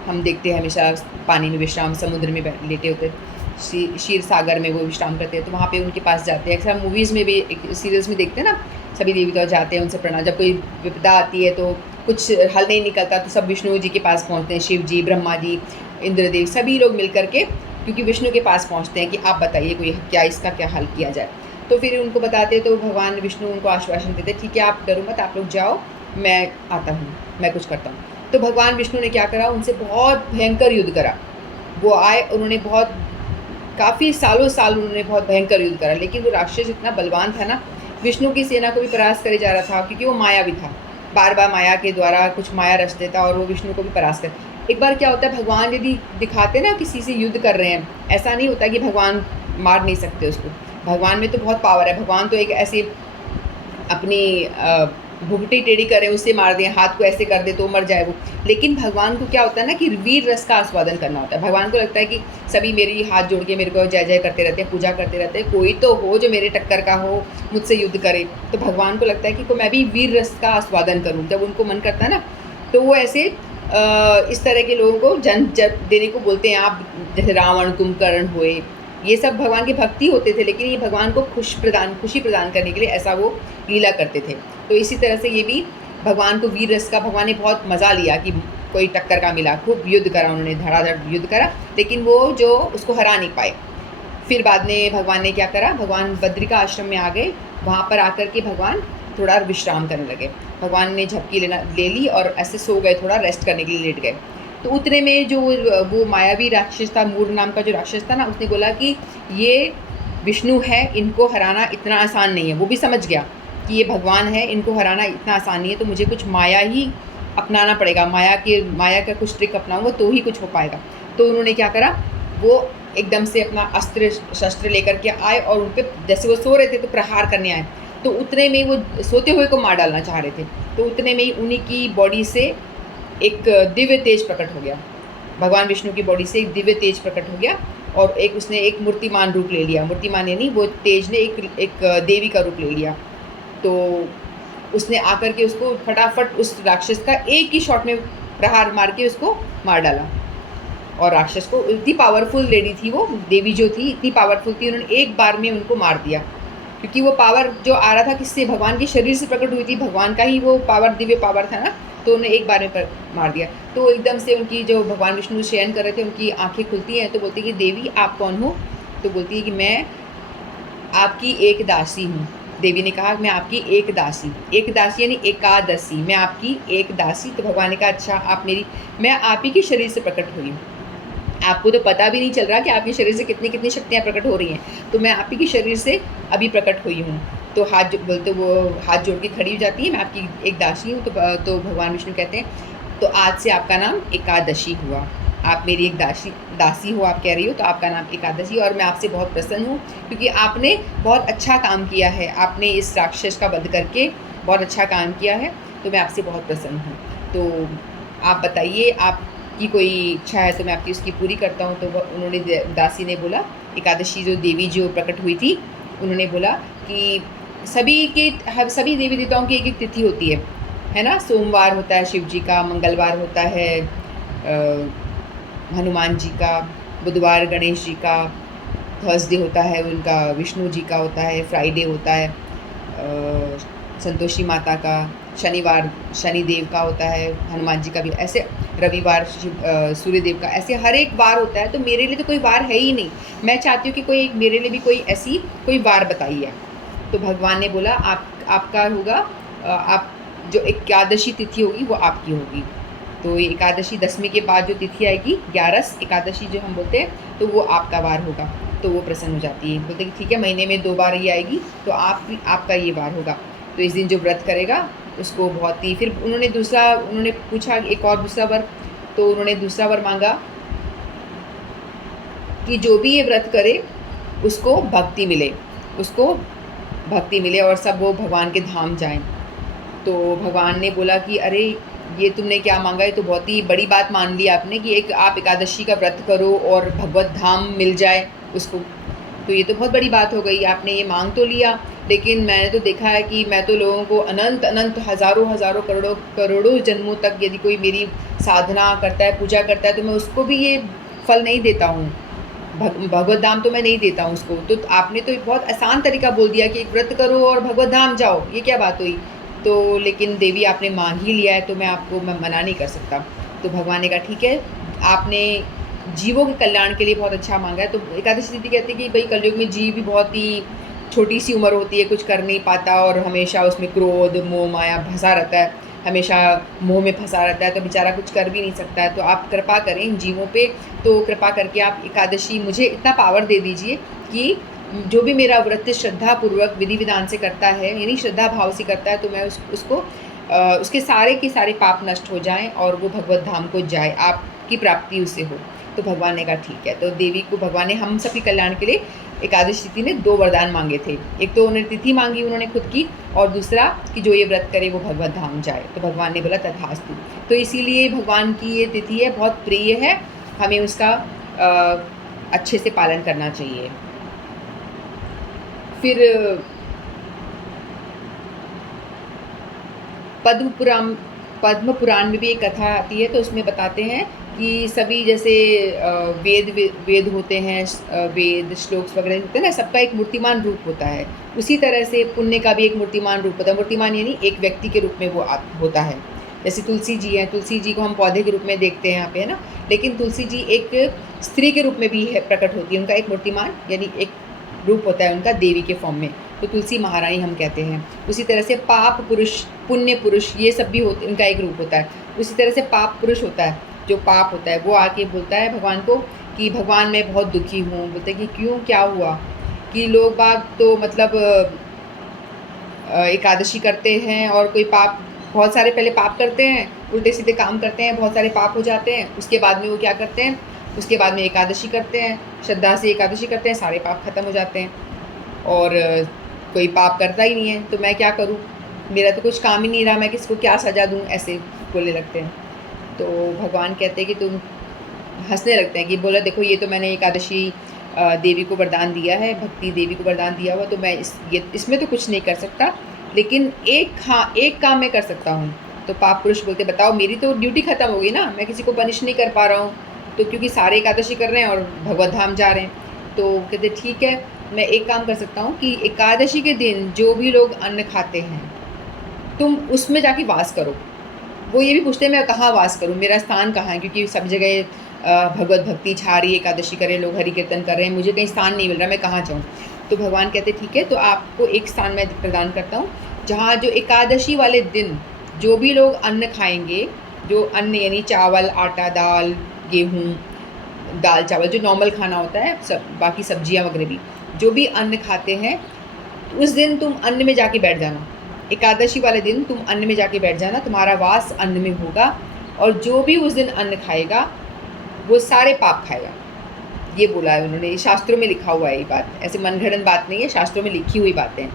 हम देखते हैं हमेशा पानी में विश्राम, समुद्र में लेटे होते हैं, क्षीर सागर में वो विश्राम करते हैं। तो वहाँ पे उनके पास जाते हैं। अक्सर मूवीज़ में भी, सीरियल्स में देखते हैं ना, सभी देवता जाते हैं, उनसे प्रणाम, जब कोई विपदा आती है तो कुछ हल नहीं निकलता तो सब विष्णु जी के पास पहुँचते हैं, शिव जी, ब्रह्मा जी, इंद्रदेव, सभी लोग मिल करके, क्योंकि विष्णु के पास पहुँचते हैं कि आप बताइए कोई क्या, इसका क्या हल किया जाए। तो फिर उनको बताते, तो भगवान विष्णु उनको आश्वासन देते, ठीक है आप डरो मत, आप लोग जाओ, मैं आता हूँ, मैं कुछ करता हूँ। तो भगवान विष्णु ने क्या करा, उनसे बहुत भयंकर युद्ध करा। वो आए, उन्होंने बहुत, काफ़ी सालों साल उन्होंने बहुत भयंकर युद्ध करा, लेकिन वो राक्षस इतना बलवान था ना, विष्णु की सेना को भी परास्त करे जा रहा था, क्योंकि वो माया भी था, बार बार माया के द्वारा कुछ माया रच देता, और वो विष्णु को भी परास्त कर। एक बार क्या होता है, भगवान यदि दिखाते ना किसी से युद्ध कर रहे हैं, ऐसा नहीं होता कि भगवान मार नहीं सकते उसको। भगवान में तो बहुत पावर है। भगवान तो एक ऐसी अपनी भुगटी टेढ़ी करें उससे मार दें, हाथ को ऐसे कर दे तो मर जाए वो। लेकिन भगवान को क्या होता है ना, कि वीर रस का आस्वादन करना होता है। भगवान को लगता है कि सभी मेरी हाथ जोड़ के मेरे को जय जय करते रहते हैं, पूजा करते रहते हैं, कोई तो हो जो मेरे टक्कर का हो, मुझसे युद्ध करे। तो भगवान को लगता है कि मैं भी वीर रस का आस्वादन करूँ। जब उनको मन करता है ना, तो वो ऐसे इस तरह के लोगों को जन्म देने को बोलते हैं। आप जैसे रावण, कुंभकर्ण हुए, ये सब भगवान के भक्ति होते थे, लेकिन ये भगवान को खुशी प्रदान करने के लिए ऐसा वो लीला करते थे। तो इसी तरह से ये भी भगवान को वीर रस का, भगवान ने बहुत मज़ा लिया कि कोई टक्कर का मिला, खूब युद्ध करा उन्होंने, धड़ाधड़ युद्ध करा, लेकिन वो जो उसको हरा नहीं पाए। फिर बाद में भगवान ने क्या करा, भगवान बद्रिका आश्रम में आ गए। वहाँ पर आकर के भगवान थोड़ा विश्राम करने लगे। भगवान ने झपकी ले ली और ऐसे सो गए, थोड़ा रेस्ट करने के लिए लेट गए। तो उतने में जो वो मायावी राक्षस था, मूर नाम का जो राक्षस था ना, उसने बोला कि ये विष्णु है, इनको हराना इतना आसान नहीं है। वो भी समझ गया कि ये भगवान है, इनको हराना इतना आसान नहीं है, तो मुझे कुछ माया ही अपनाना पड़ेगा, माया का कुछ ट्रिक अपनाऊंगा तो ही कुछ हो पाएगा। तो उन्होंने क्या करा, वो एकदम से अपना अस्त्र शस्त्र लेकर के आए, और उन पर, जैसे वो सो रहे थे तो प्रहार करने आए। तो उतने में वो सोते हुए को मार डालना चाह रहे थे। तो उतने में ही उन्हीं की बॉडी से एक दिव्य तेज प्रकट हो गया। भगवान विष्णु की बॉडी से एक दिव्य तेज प्रकट हो गया, और एक उसने एक मूर्तिमान रूप ले लिया। मूर्तिमान यानी वो तेज ने एक देवी का रूप ले लिया। तो उसने आकर के उसको फटाफट उस राक्षस का एक ही शॉट में प्रहार मार के उसको मार डाला। और राक्षस को, इतनी पावरफुल लेडी थी वो देवी जो थी, इतनी पावरफुल थी, उन्होंने एक बार में उनको मार दिया, क्योंकि वो पावर जो आ रहा था किससे, भगवान के शरीर से प्रकट हुई थी, भगवान का ही वो पावर, दिव्य पावर था ना, तो उन्हें एक बार में मार दिया। तो एकदम से उनकी जो भगवान विष्णु शयन कर रहे थे उनकी आंखें खुलती हैं, तो बोलती है कि देवी आप कौन हो? तो बोलती है कि मैं आपकी एक दासी हूँ। देवी ने कहा मैं आपकी एक दासी यानी एकादशी, मैं आपकी एक दासी। तो भगवान ने कहा अच्छा आप मेरी, मैं आप ही के शरीर से प्रकट हुई हूँ, आपको तो पता भी नहीं चल रहा कि आपके शरीर से कितनी कितनी शक्तियाँ प्रकट हो रही हैं, तो मैं आप ही के शरीर से अभी प्रकट हुई हूँ। तो बोलते वो हाथ जोड़ के खड़ी हो जाती है, मैं आपकी एक दासी हूँ। तो भगवान विष्णु कहते हैं तो आज से आपका नाम एकादशी हुआ, आप मेरी एक दासी हो, आप कह रही हो, तो आपका नाम एकादशी, और मैं आपसे बहुत प्रसन्न हूँ क्योंकि आपने बहुत अच्छा काम किया है, आपने इस राक्षस का वध करके बहुत अच्छा काम किया है, तो मैं आपसे बहुत प्रसन्न हूँ। तो आप बताइए आपकी कोई इच्छा है तो मैं आपकी उसकी पूरी करता हूँ। तो उन्होंने, दासी ने बोला, एकादशी जो देवी जो प्रकट हुई थी, उन्होंने बोला कि सभी देवी देवताओं की एक एक तिथि होती है ना। सोमवार होता है शिव जी का, मंगलवार होता है हनुमान जी का, बुधवार गणेश जी का, थर्सडे होता है उनका विष्णु जी का होता है, फ्राइडे होता है संतोषी माता का, शनिवार शनिदेव का होता है, हनुमान जी का भी, ऐसे रविवार सूर्यदेव का, ऐसे हर एक वार होता है। तो मेरे लिए तो कोई वार है ही नहीं, मैं चाहती हूँ कि कोई मेरे लिए भी कोई ऐसी कोई वार बताइए। तो भगवान ने बोला आपका होगा, आप जो एकादशी तिथि होगी वो आपकी होगी। तो ये एकादशी दशमी के बाद जो तिथि आएगी, 11 एकादशी जो हम बोलते हैं, तो वो आपका वार होगा। तो वो प्रसन्न हो जाती है, बोलते कि ठीक है महीने में 2 बार ये आएगी, तो आपका ये वार होगा। तो इस दिन जो व्रत करेगा उसको बहुत ही, फिर उन्होंने पूछा एक और दूसरा वर, तो उन्होंने दूसरा वर मांगा कि जो भी ये व्रत करे उसको भक्ति मिले और सब वो भगवान के धाम जाएं। तो भगवान ने बोला कि अरे ये तुमने क्या मांगा, है तो बहुत ही बड़ी बात मान ली आपने कि एक आप एकादशी का व्रत करो और भगवत धाम मिल जाए उसको, तो ये तो बहुत बड़ी बात हो गई, आपने ये मांग तो लिया, लेकिन मैंने तो देखा है कि मैं तो लोगों को अनंत अनंत हज़ारों करोड़ों जन्मों तक यदि कोई मेरी साधना करता है, पूजा करता है, तो मैं उसको भी ये फल नहीं देता हूँ, भगवत धाम तो मैं नहीं देता हूँ उसको। तो आपने तो बहुत आसान तरीका बोल दिया कि व्रत करो और भगवत धाम जाओ, ये क्या बात हुई? तो लेकिन देवी आपने मांग ही लिया है, तो मैं मना नहीं कर सकता। तो भगवान ने कहा ठीक है, आपने जीवों के कल्याण के लिए बहुत अच्छा मांगा है। तो एकादशी तिथि कहती है कि भाई कलयुग में जीव भी बहुत ही छोटी सी उम्र होती है, कुछ कर नहीं पाता और हमेशा उसमें क्रोध मोह माया फंसा रहता है, हमेशा मोह में फंसा रहता है, तो बेचारा कुछ कर भी नहीं सकता है। तो आप कृपा करें इन जीवों पे, तो कृपा करके आप एकादशी मुझे इतना पावर दे दीजिए कि जो भी मेरा व्रत श्रद्धापूर्वक विधि विधान से करता है, यानी श्रद्धा भाव से करता है, तो मैं उसको उसके सारे के सारे पाप नष्ट हो जाएं और वो भगवत धाम को जाए, आपकी प्राप्ति उसे हो। तो भगवान ने कहा ठीक है। तो देवी को भगवान ने हम सबके कल्याण के लिए एकादशी तिथि में 2 वरदान मांगे थे, एक तो उन्होंने तिथि मांगी उन्होंने खुद की, और दूसरा कि जो ये व्रत करे वो भगवत धाम जाए। तो भगवान ने बोला तथास्तु। तो इसीलिए भगवान की ये तिथि है, बहुत प्रिय है, हमें उसका अच्छे से पालन करना चाहिए। फिर पद्म पुराण में भी एक कथा आती है, तो उसमें बताते हैं कि सभी जैसे वेद होते हैं, वेद श्लोक वगैरह होते हैं ना, सबका एक मूर्तिमान रूप होता है। उसी तरह से पुण्य का भी एक मूर्तिमान रूप होता है। मूर्तिमान यानी एक व्यक्ति के रूप में वो होता है। जैसे तुलसी जी हैं, तुलसी जी को हम पौधे के रूप में देखते हैं यहाँ पे, है ना, लेकिन तुलसी जी एक स्त्री के रूप में भी प्रकट होती है, उनका एक मूर्तिमान यानी एक रूप होता है उनका देवी के फॉर्म में, तो तुलसी महारानी हम कहते हैं। उसी तरह से पाप पुरुष, पुण्य पुरुष, ये सब भी होते, उनका एक रूप होता है। उसी तरह से पाप पुरुष होता है, जो पाप होता है वो आके बोलता है भगवान को कि भगवान मैं बहुत दुखी हूँ। बोलते हैं कि क्यों, क्या हुआ? कि लोग बाग तो मतलब एकादशी करते हैं और कोई पाप, बहुत सारे पहले पाप करते हैं, उल्टे सीधे काम करते हैं, बहुत सारे पाप हो जाते हैं, उसके बाद में वो क्या करते हैं, उसके बाद में एकादशी करते हैं, श्रद्धा से एकादशी करते हैं, सारे पाप खत्म हो जाते हैं। और कोई पाप करता ही नहीं है, तो मैं क्या करूँ, मेरा तो कुछ काम ही नहीं रहा, मैं किसको क्या सजा दूँ, ऐसे बोलने लगते हैं। तो भगवान कहते हैं कि तुम, हंसने लगते हैं कि बोला देखो ये तो मैंने एकादशी देवी को वरदान दिया है, भक्ति देवी को वरदान दिया हुआ, तो मैं इसमें तो कुछ नहीं कर सकता, लेकिन एक काम मैं कर सकता हूँ। तो पाप पुरुष बोलते बताओ मेरी तो ड्यूटी ख़त्म हो गई ना, मैं किसी को पनिश नहीं कर पा रहा हूँ, तो क्योंकि सारे एकादशी कर रहे हैं और भगवत धाम जा रहे हैं। तो कहते ठीक है, मैं एक काम कर सकता हूँ कि एकादशी के दिन जो भी लोग अन्न खाते हैं तुम उसमें जाके वास करो। वो ये भी पूछते हैं मैं कहाँ वास करूँ, मेरा स्थान कहाँ है, क्योंकि सब जगह भगवत भक्ति छा रही है, एकादशी कर रहे हैं लोग, हरि कीर्तन कर रहे हैं, मुझे कहीं स्थान नहीं मिल रहा, मैं कहाँ जाऊँ। तो भगवान कहते ठीक है, तो आपको एक स्थान मैं प्रदान करता हूँ, जहाँ जो एकादशी वाले दिन जो भी लोग अन्न खाएंगे, जो अन्न यानी चावल, आटा, दाल, गेहूँ, दाल चावल जो नॉर्मल खाना होता है, सब बाकी सब्जियाँ वगैरह भी, जो भी अन्न खाते हैं उस दिन तुम अन्न में जाके बैठ जाना। एकादशी वाले दिन तुम अन्न में जाके बैठ जाना, तुम्हारा वास अन्न में होगा, और जो भी उस दिन अन्न खाएगा वो सारे पाप खाएगा। ये बोला है उन्होंने, शास्त्रों में लिखा हुआ है ये बात, ऐसे मनगढ़ंत बात नहीं है, शास्त्रों में लिखी हुई बातें हैं।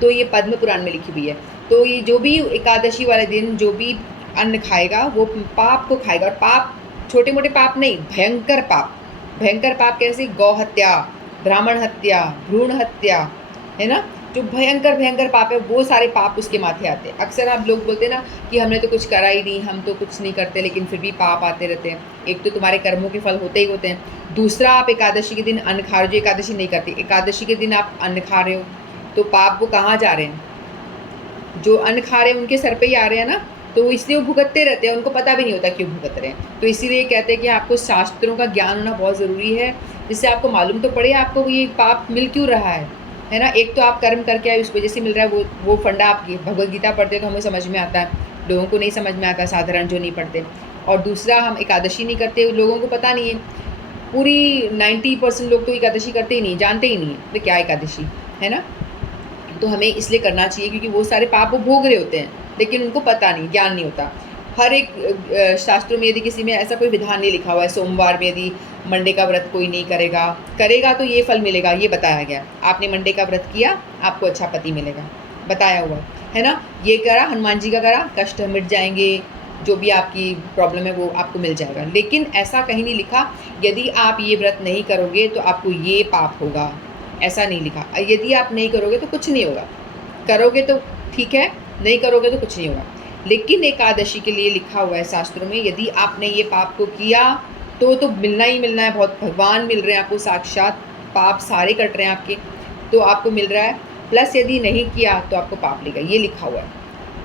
तो ये पद्म पुराण में लिखी हुई है। तो ये जो भी एकादशी वाले दिन जो भी अन्न खाएगा वो पाप को खाएगा, और पाप छोटे मोटे पाप नहीं, भयंकर पाप। भयंकर पाप कैसे? गौ हत्या, ब्राह्मण हत्या, भ्रूण हत्या, है ना, जो भयंकर भयंकर पाप है वो सारे पाप उसके माथे आते हैं। अक्सर आप लोग बोलते हैं ना कि हमने तो कुछ करा ही नहीं, हम तो कुछ नहीं करते, लेकिन फिर भी पाप आते रहते हैं। एक तो तुम्हारे कर्मों के फल होते ही होते हैं, दूसरा आप एकादशी के दिन अन्न खा रहे हो, जो एकादशी नहीं करते, एकादशी के दिन आप अन्न खा रहे हो, तो पाप वो कहाँ जा रहे हैं? जो अन्न खा रहे हैं उनके सर पे ही आ रहे हैं ना, तो इसलिए वो भुगतते रहते हैं, उनको पता भी नहीं होता क्यों भुगत रहे हैं। तो इसीलिए कहते हैं कि आपको शास्त्रों का ज्ञान होना बहुत ज़रूरी है, जिससे आपको मालूम तो पड़े आपको ये पाप मिल क्यों रहा है ना। एक तो आप कर्म करके आए उस वजह से मिल रहा है, वो फंडा आपकी भगवद गीता पढ़ते हो तो हमें समझ में आता है, लोगों को नहीं समझ में आता, साधारण जो नहीं पढ़ते। और दूसरा हम एकादशी नहीं करते, लोगों को पता नहीं है, पूरी 90% लोग तो एकादशी करते ही नहीं, जानते ही नहीं है तो क्या एकादशी है ना। तो हमें इसलिए करना चाहिए क्योंकि वो सारे पाप वो भोग रहे होते हैं, लेकिन उनको पता नहीं, ज्ञान नहीं होता। हर एक शास्त्रों में यदि किसी में ऐसा कोई विधान नहीं लिखा हुआ है, सोमवार में यदि मंडे का व्रत कोई नहीं करेगा तो ये फल मिलेगा, ये बताया गया। आपने मंडे का व्रत किया, आपको अच्छा पति मिलेगा, बताया हुआ है ना। ये करा, हनुमान जी का करा, कष्ट मिट जाएंगे, जो भी आपकी प्रॉब्लम है वो आपको मिल जाएगा। लेकिन ऐसा कहीं नहीं लिखा यदि आप ये व्रत नहीं करोगे तो आपको ये पाप होगा, ऐसा नहीं लिखा। यदि आप नहीं करोगे तो कुछ नहीं होगा, करोगे तो ठीक है, नहीं करोगे तो कुछ नहीं होगा। लेकिन एकादशी के लिए लिखा हुआ है शास्त्रों में, यदि आपने ये पाप को किया तो मिलना ही मिलना है, बहुत भगवान मिल रहे हैं आपको, साक्षात पाप सारे कट रहे हैं आपके, तो आपको मिल रहा है। प्लस यदि नहीं किया तो आपको पाप लेगा, ये लिखा हुआ है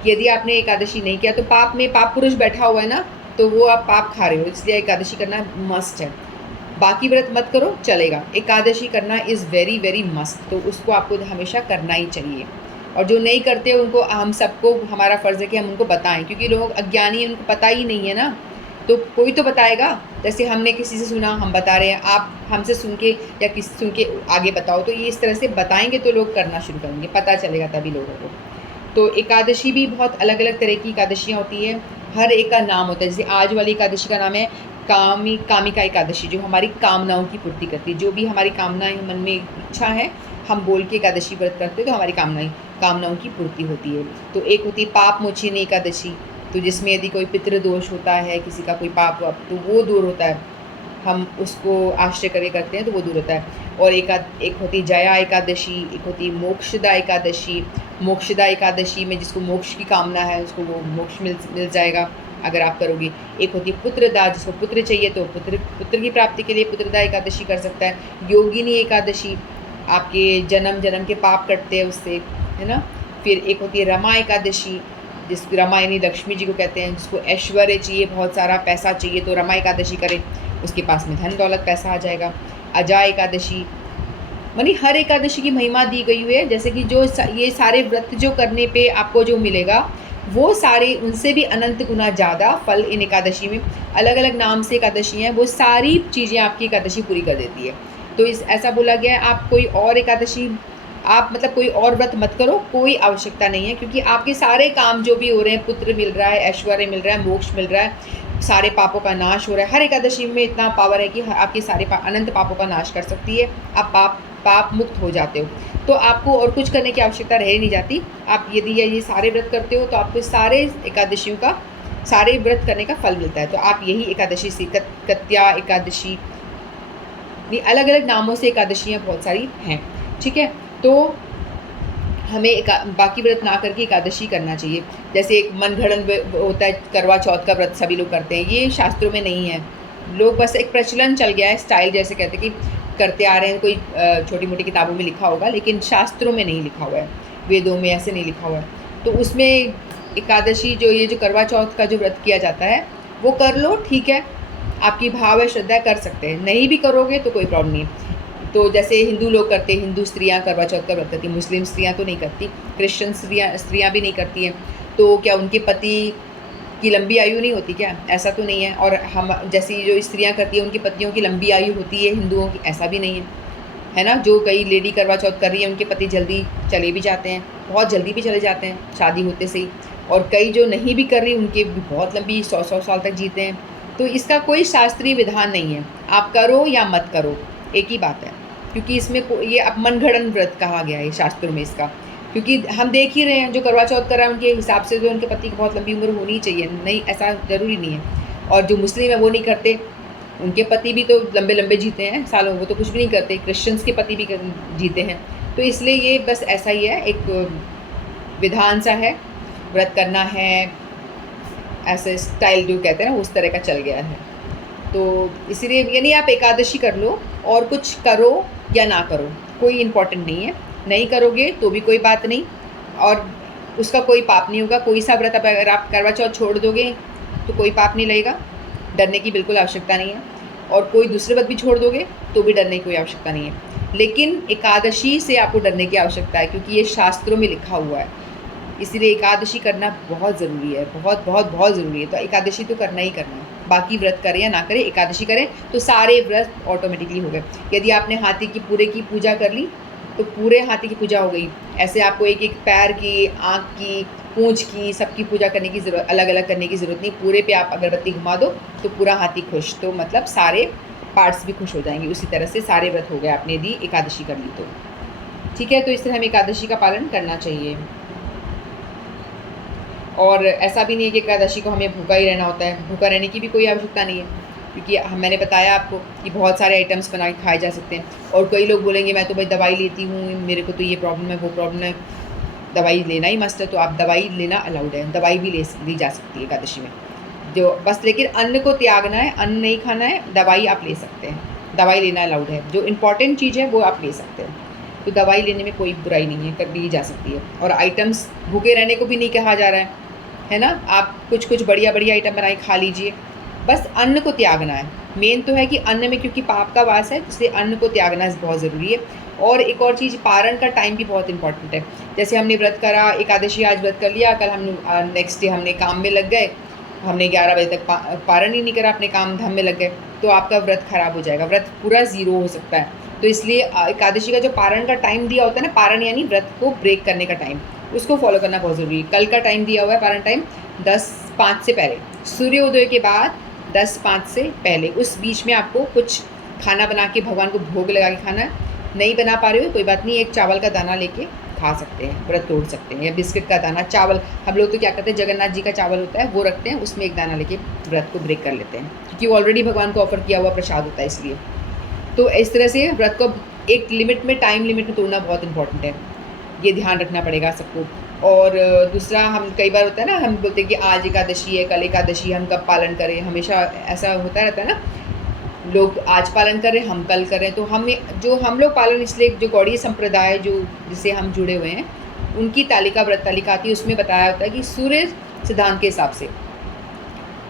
कि यदि आपने एकादशी नहीं किया तो पाप में पाप पुरुष बैठा हुआ है ना, तो वो आप पाप खा रहे हो, इसलिए एकादशी करना मस्ट है। बाकी व्रत मत करो चलेगा, एकादशी करना इज़ वेरी वेरी मस्ट, तो उसको आपको हमेशा करना ही चाहिए। और जो नहीं करते उनको, हम सबको हमारा फ़र्ज़ है कि हम उनको बताएं, क्योंकि लोग अज्ञानी हैं, उनको पता ही नहीं है ना, तो कोई तो बताएगा। जैसे हमने किसी से सुना, हम बता रहे हैं, आप हमसे सुन के या किसी सुन के आगे बताओ, तो ये इस तरह से बताएंगे तो लोग करना शुरू करेंगे, पता चलेगा तभी लोगों को। तो एकादशी भी बहुत अलग अलग तरह की एकादशियाँ होती हैं, हर एक का नाम होता है। जैसे आज वाली एकादशी का नाम है कामिका एकादशी, जो हमारी कामनाओं की पूर्ति करती है। जो भी हमारी कामनाएं मन में इच्छा है, हम बोल के एकादशी व्रत करते हैं तो हमारी कामनाओं की पूर्ति होती है। तो एक होती है पाप मोचिनी एकादशी, तो जिसमें यदि कोई पितृदोष होता है, किसी का कोई पाप तो वो दूर होता है, हम उसको आश्रय करके करते हैं तो वो दूर होता है। और एक होती जया एकादशी, एक होती मोक्षदा एकादशी। मोक्षदा एकादशी में जिसको मोक्ष की कामना है उसको वो मोक्ष मिल जाएगा अगर आप करोगे। एक होती है पुत्रदा, जिसको पुत्र चाहिए तो पुत्र की प्राप्ति के लिए पुत्रदा एकादशी कर सकता है। योगिनी एकादशी, आपके जन्म जन्म के पाप कटते हैं उससे, है ना। फिर एक होती है रमा एकादशी, जिस रमा यानी लक्ष्मी जी को कहते हैं, जिसको ऐश्वर्य चाहिए, बहुत सारा पैसा चाहिए तो रमा एकादशी करें, उसके पास में धन दौलत पैसा आ जाएगा। अजा एकादशी, मानी हर एकादशी की महिमा दी गई हुई है। जैसे कि जो ये सारे व्रत जो करने पे आपको जो मिलेगा वो सारे उनसे भी अनंत गुना ज़्यादा फल इन एकादशी में, अलग अलग नाम से एकादशी हैं, वो सारी चीज़ें आपकी एकादशी पूरी कर देती है। तो ऐसा बोला गया है, आप कोई और एकादशी, आप मतलब कोई और व्रत मत करो, कोई आवश्यकता नहीं है, क्योंकि आपके सारे काम जो भी हो रहे हैं, पुत्र मिल रहा है, ऐश्वर्य मिल रहा है, मोक्ष मिल रहा है, सारे पापों का नाश हो रहा है। हर एकादशी में इतना पावर है कि आपके सारे अनंत पापों का नाश कर सकती है, आप पाप मुक्त हो जाते हो। तो आपको और कुछ करने की आवश्यकता रह नहीं जाती। आप यदि ये सारे व्रत करते हो तो आपको सारे एकादशियों का, सारे व्रत करने का फल मिलता है। तो आप यही एकादशी से, कत्या एकादशी, अलग अलग नामों से एकादशियाँ बहुत सारी हैं, ठीक है। तो हमें बाकी व्रत ना करके एकादशी करना चाहिए। जैसे एक मनगढ़ंत होता है, करवा चौथ का व्रत सभी लोग करते हैं, ये शास्त्रों में नहीं है। लोग बस एक प्रचलन चल गया है, स्टाइल जैसे कहते हैं कि करते आ रहे हैं, कोई छोटी मोटी किताबों में लिखा होगा, लेकिन शास्त्रों में नहीं लिखा हुआ है, वेदों में ऐसे नहीं लिखा हुआ है। तो उसमें एकादशी जो करवा चौथ का जो व्रत किया जाता है वो कर लो, ठीक है, आपकी भाव है, श्रद्धा, कर सकते हैं। नहीं भी करोगे तो कोई प्रॉब्लम नहीं। तो जैसे हिंदू लोग करते हैं, हिंदू स्त्रियां करवा चौथ का व्रत करती हैं, मुस्लिम स्त्रियां तो नहीं करती, क्रिश्चियन स्त्रियां भी नहीं करती हैं। तो क्या उनके पति की लंबी आयु नहीं होती क्या? ऐसा तो नहीं है। और हम जैसी जो स्त्रियां करती हैं उनकी पतियों की लंबी आयु होती है हिंदुओं की, ऐसा भी नहीं है ना। जो कई लेडी करवा चौथ कर रही है उनके पति जल्दी चले भी जाते हैं, बहुत जल्दी भी चले जाते हैं शादी होते से ही। और कई जो नहीं भी कर रही उनके भी बहुत लंबी 100-100 साल तक जीते हैं। तो इसका कोई शास्त्रीय विधान नहीं है, आप करो या मत करो, एक ही बात है। क्योंकि इसमें ये अब मनगढ़ंत व्रत कहा गया है शास्त्रों में इसका, क्योंकि हम देख ही रहे हैं जो करवा चौथ कर रहा है उनके हिसाब से जो उनके पति की बहुत लंबी उम्र होनी चाहिए, नहीं ऐसा ज़रूरी नहीं है। और जो मुस्लिम है वो नहीं करते, उनके पति भी तो लंबे लंबे जीते हैं सालों, वो तो कुछ भी नहीं करते, क्रिश्चियंस के पति भी जीते हैं। तो इसलिए ये बस ऐसा ही है, एक विधान सा है, व्रत करना है, ऐसे स्टाइल जो कहते हैं ना उस तरह का चल गया है। तो इसीलिए यानी आप एकादशी कर लो, और कुछ करो या ना करो कोई इम्पोर्टेंट नहीं है। नहीं करोगे तो भी कोई बात नहीं, और उसका कोई पाप नहीं होगा। कोई सा व्रत अगर आप करवा चौथ छोड़ दोगे तो कोई पाप नहीं लगेगा, डरने की बिल्कुल आवश्यकता नहीं है। और कोई दूसरे व्रत भी छोड़ दोगे तो भी डरने की कोई आवश्यकता नहीं है। लेकिन एकादशी से आपको डरने की आवश्यकता है, क्योंकि ये शास्त्रों में लिखा हुआ है। इसीलिए एकादशी करना बहुत ज़रूरी है, बहुत बहुत बहुत ज़रूरी है। तो एकादशी तो करना ही करना है, बाकी व्रत करें या ना करें, एकादशी करें तो सारे व्रत ऑटोमेटिकली हो गए। यदि आपने हाथी की पूरे की पूजा कर ली तो पूरे हाथी की पूजा हो गई। ऐसे आपको एक एक पैर की, आँख की, पूँछ की, सबकी पूजा करने की ज़रूरत, अलग अलग करने की ज़रूरत नहीं। पूरे पे आप अगरबत्ती घुमा दो तो पूरा हाथी खुश, तो मतलब सारे पार्ट्स भी खुश हो जाएंगे। उसी तरह से सारे व्रत हो गए आपने यदि एकादशी कर ली तो, ठीक है। तो इस तरह हमें एकादशी का पालन करना चाहिए। और ऐसा भी नहीं है कि एकादशी को हमें भूखा ही रहना होता है, भूखा रहने की भी कोई आवश्यकता नहीं है, क्योंकि मैंने बताया आपको कि बहुत सारे आइटम्स बना के खाए जा सकते हैं। और कई लोग बोलेंगे मैं तो भाई दवाई लेती हूँ, मेरे को तो ये प्रॉब्लम है, वो प्रॉब्लम है, दवाई लेना ही मस्त है, तो आप दवाई लेना अलाउड है, दवाई भी ली जा सकती है एकादशी में, जो बस लेकिन अन्न को त्यागना है, अन्न नहीं खाना है, दवाई आप ले सकते हैं, दवाई लेना अलाउड है, जो इम्पॉर्टेंट चीज़ है वो आप ले सकते हैं। तो दवाई लेने में कोई बुराई नहीं है, कर ली जा सकती है। और आइटम्स भूखे रहने को भी नहीं कहा जा रहा है ना। आप कुछ कुछ बढ़िया बढ़िया आइटम बनाए खा लीजिए, बस अन्न को त्यागना है। मेन तो है कि अन्न में क्योंकि पाप का वास है, इसलिए अन्न को त्यागना बहुत ज़रूरी है। और एक और चीज़, पारण का टाइम भी बहुत इंपॉर्टेंट है। जैसे हमने व्रत करा, एकादशी आज व्रत कर लिया, कल हम नेक्स्ट डे हमने काम में लग गए, हमने 11 बजे तक पारण ही नहीं करा, अपने काम धाम में लग गए, तो आपका व्रत खराब हो जाएगा, व्रत पूरा ज़ीरो हो सकता है। तो इसलिए एकादशी का जो पारण का टाइम दिया होता है ना, पारण यानी व्रत को ब्रेक करने का टाइम, उसको फॉलो करना बहुत ज़रूरी है। कल का टाइम दिया हुआ है पारण टाइम 10:05 से पहले, सूर्योदय के बाद 10:05 से पहले, उस बीच में आपको कुछ खाना बना के भगवान को भोग लगा के खाना है। नहीं बना पा रहे हो कोई बात नहीं, एक चावल का दाना लेके खा सकते हैं, व्रत तोड़ सकते हैं, या बिस्किट का दाना, चावल, हम लोग तो क्या करते हैं, जगन्नाथ जी का चावल होता है वो रखते हैं, उसमें एक दाना लेके व्रत को ब्रेक कर लेते हैं, क्योंकि वो ऑलरेडी भगवान को ऑफर किया हुआ प्रसाद होता है इसलिए। तो इस तरह से व्रत को एक लिमिट में, टाइम लिमिट में तोड़ना बहुत इंपॉर्टेंट है, ये ध्यान रखना पड़ेगा सबको। और दूसरा, हम कई बार होता है ना, हम बोलते हैं कि आज एकादशी है, कल एकादशी, हम कब पालन करें, हमेशा ऐसा होता रहता है ना, लोग आज पालन कर रहे हैं, हम कल कर रहे हैं। तो हम लोग पालन, इसलिए जो गौड़ीय संप्रदाय जो जिससे हम जुड़े हुए हैं, उनकी तालिका, व्रत तालिका आती है, उसमें बताया होता है कि सूर्य सिद्धांत के हिसाब से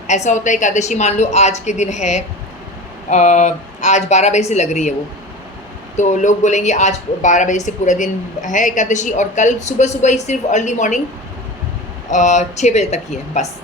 ऐसा होता है। एकादशी मान लो आज के दिन है, आज 12 बजे से लग रही है वो, तो लोग बोलेंगे आज 12 बजे से पूरा दिन है एकादशी, और कल सुबह सुबह ही सिर्फ अर्ली मॉर्निंग 6 बजे तक ही है बस,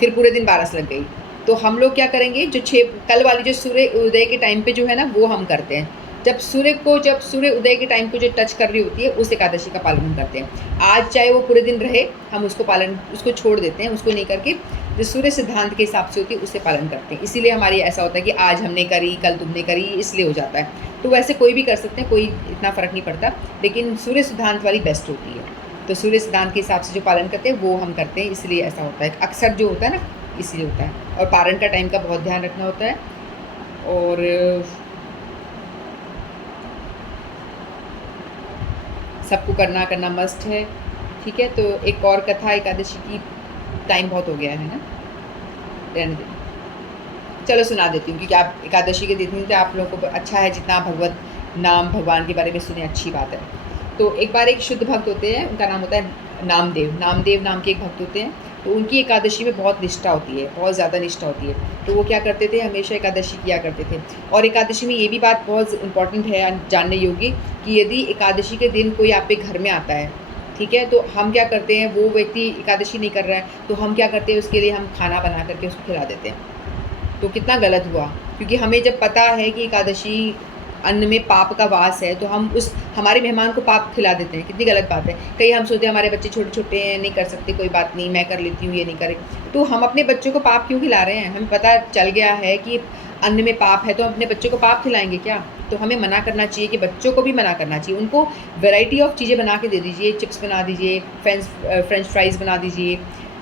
फिर पूरे दिन 12 से लग गई। तो हम लोग क्या करेंगे, जो कल वाली जो सूर्य उदय के टाइम पे जो है ना, वो हम करते हैं। जब सूर्य उदय के टाइम को जो टच कर रही होती है, उस एकादशी का पालन हम करते हैं। आज चाहे वो पूरे दिन रहे, हम उसको छोड़ देते हैं, उसको नहीं करके जो सूर्य सिद्धांत के हिसाब से होती है उससे पालन करते हैं। इसीलिए हमारे ऐसा होता है कि आज हमने करी, कल तुमने करी, इसलिए हो जाता है। तो वैसे कोई भी कर सकते हैं, कोई इतना फ़र्क नहीं पड़ता, लेकिन सूर्य सिद्धांत वाली बेस्ट होती है। तो सूर्य सिद्धांत के हिसाब से जो पालन करते हैं वो हम करते हैं, इसलिए ऐसा होता है। अक्सर जो होता है ना, इसलिए होता है। और पारण का टाइम का बहुत ध्यान रखना होता है। और सबको करना करना मस्ट है। ठीक है, तो एक और कथा एकादशी की, टाइम बहुत हो गया है ना, रहने दें, चलो सुना देती हूँ, क्योंकि आप एकादशी के दिन तो आप लोगों को अच्छा है जितना भगवत नाम भगवान के बारे में सुने, अच्छी बात है। तो एक बार एक शुद्ध भक्त होते हैं, उनका नाम होता है नामदेव। नामदेव नाम के एक भक्त होते हैं, तो उनकी एकादशी में बहुत निष्ठा होती है, बहुत ज़्यादा निष्ठा होती है। तो वो क्या करते थे, हमेशा एकादशी किया करते थे। और एकादशी में ये भी बात बहुत इम्पॉर्टेंट है जानने योग्य, कि यदि एकादशी के दिन कोई आप पे घर में आता है, ठीक है, तो हम क्या करते हैं, वो व्यक्ति एकादशी नहीं कर रहा है, तो हम क्या करते हैं, उसके लिए हम खाना बना करके उसको खिला देते हैं। तो कितना गलत हुआ, क्योंकि हमें जब पता है कि एकादशी अन्न में पाप का वास है, तो हम उस हमारे मेहमान को पाप खिला देते हैं, कितनी गलत बात है। कहीं हम सोचते हैं हमारे बच्चे छोटे छोटे हैं, नहीं कर सकते, कोई बात नहीं, मैं कर लेती हूँ, ये नहीं करे, तो हम अपने बच्चों को पाप क्यों खिला रहे हैं। हमें पता चल गया है कि अन्न में पाप है, तो हम अपने बच्चों को पाप खिलाएंगे क्या। तो हमें मना करना चाहिए, कि बच्चों को भी मना करना चाहिए, उनको वैरायटी ऑफ चीज़ें बना के दे दीजिए, चिप्स बना दीजिए, फ्रेंच फ्राइज़ बना दीजिए,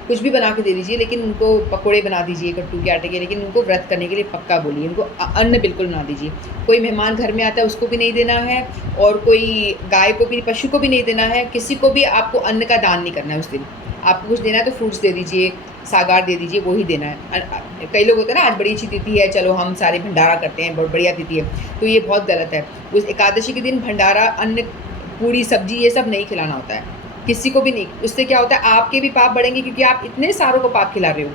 कुछ भी बना के दे दीजिए, लेकिन उनको पकोड़े बना दीजिए कट्टू के आटे के, लेकिन उनको व्रत करने के लिए पक्का बोलिए, उनको अन्न बिल्कुल बना दीजिए। कोई मेहमान घर में आता है उसको भी नहीं देना है, और कोई गाय को भी, पशु को भी नहीं देना है, किसी को भी आपको अन्न का दान नहीं करना है उस दिन। आपको कुछ देना है तो फ्रूट्स दे दीजिए, सागार दे दीजिए, वो ही देना है। कई लोग होते हैं ना, आज बड़ी अच्छी तिथि है, चलो हम सारे भंडारा करते हैं, बहुत बढ़िया तिथि है, तो ये बहुत गलत है। उस एकादशी के दिन भंडारा, अन्न, पूड़ी सब्जी, ये सब नहीं खिलाना होता है किसी को भी नहीं। उससे क्या होता है, आपके भी पाप बढ़ेंगे, क्योंकि आप इतने सारों को पाप खिला रहे हो,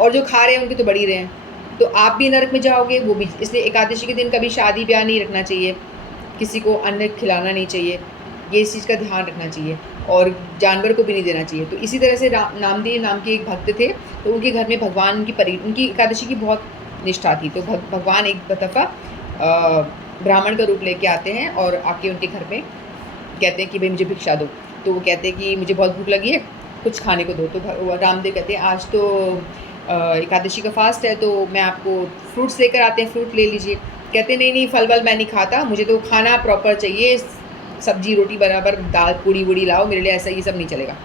और जो खा रहे हैं उनके तो बढ़ ही रहे हैं, तो आप भी नरक में जाओगे, वो भी। इसलिए एकादशी के दिन कभी शादी ब्याह नहीं रखना चाहिए, किसी को अन्न खिलाना नहीं चाहिए, ये इस चीज़ का ध्यान रखना चाहिए, और जानवर को भी नहीं देना चाहिए। तो इसी तरह से नामदेव नाम के एक भक्त थे, तो उनके घर में भगवान उनकी एकादशी की बहुत निष्ठा थी। तो भगवान एक दफ़ा ब्राह्मण का रूप लेके आते हैं, और आके उनके घर में कहते हैं कि भाई मुझे भिक्षा दो। तो वो कहते हैं कि मुझे बहुत भूख लगी है, कुछ खाने को दो। तो रामदेव कहते हैं आज तो एकादशी का फास्ट है, तो मैं आपको फ्रूट्स लेकर आते हैं, फ्रूट ले लीजिए। कहते नहीं नहीं, फल वल मैं नहीं खाता, मुझे तो खाना प्रॉपर चाहिए, सब्जी रोटी बराबर, दाल पूड़ी वूड़ी लाओ मेरे लिए, ऐसा ये सब नहीं चलेगा।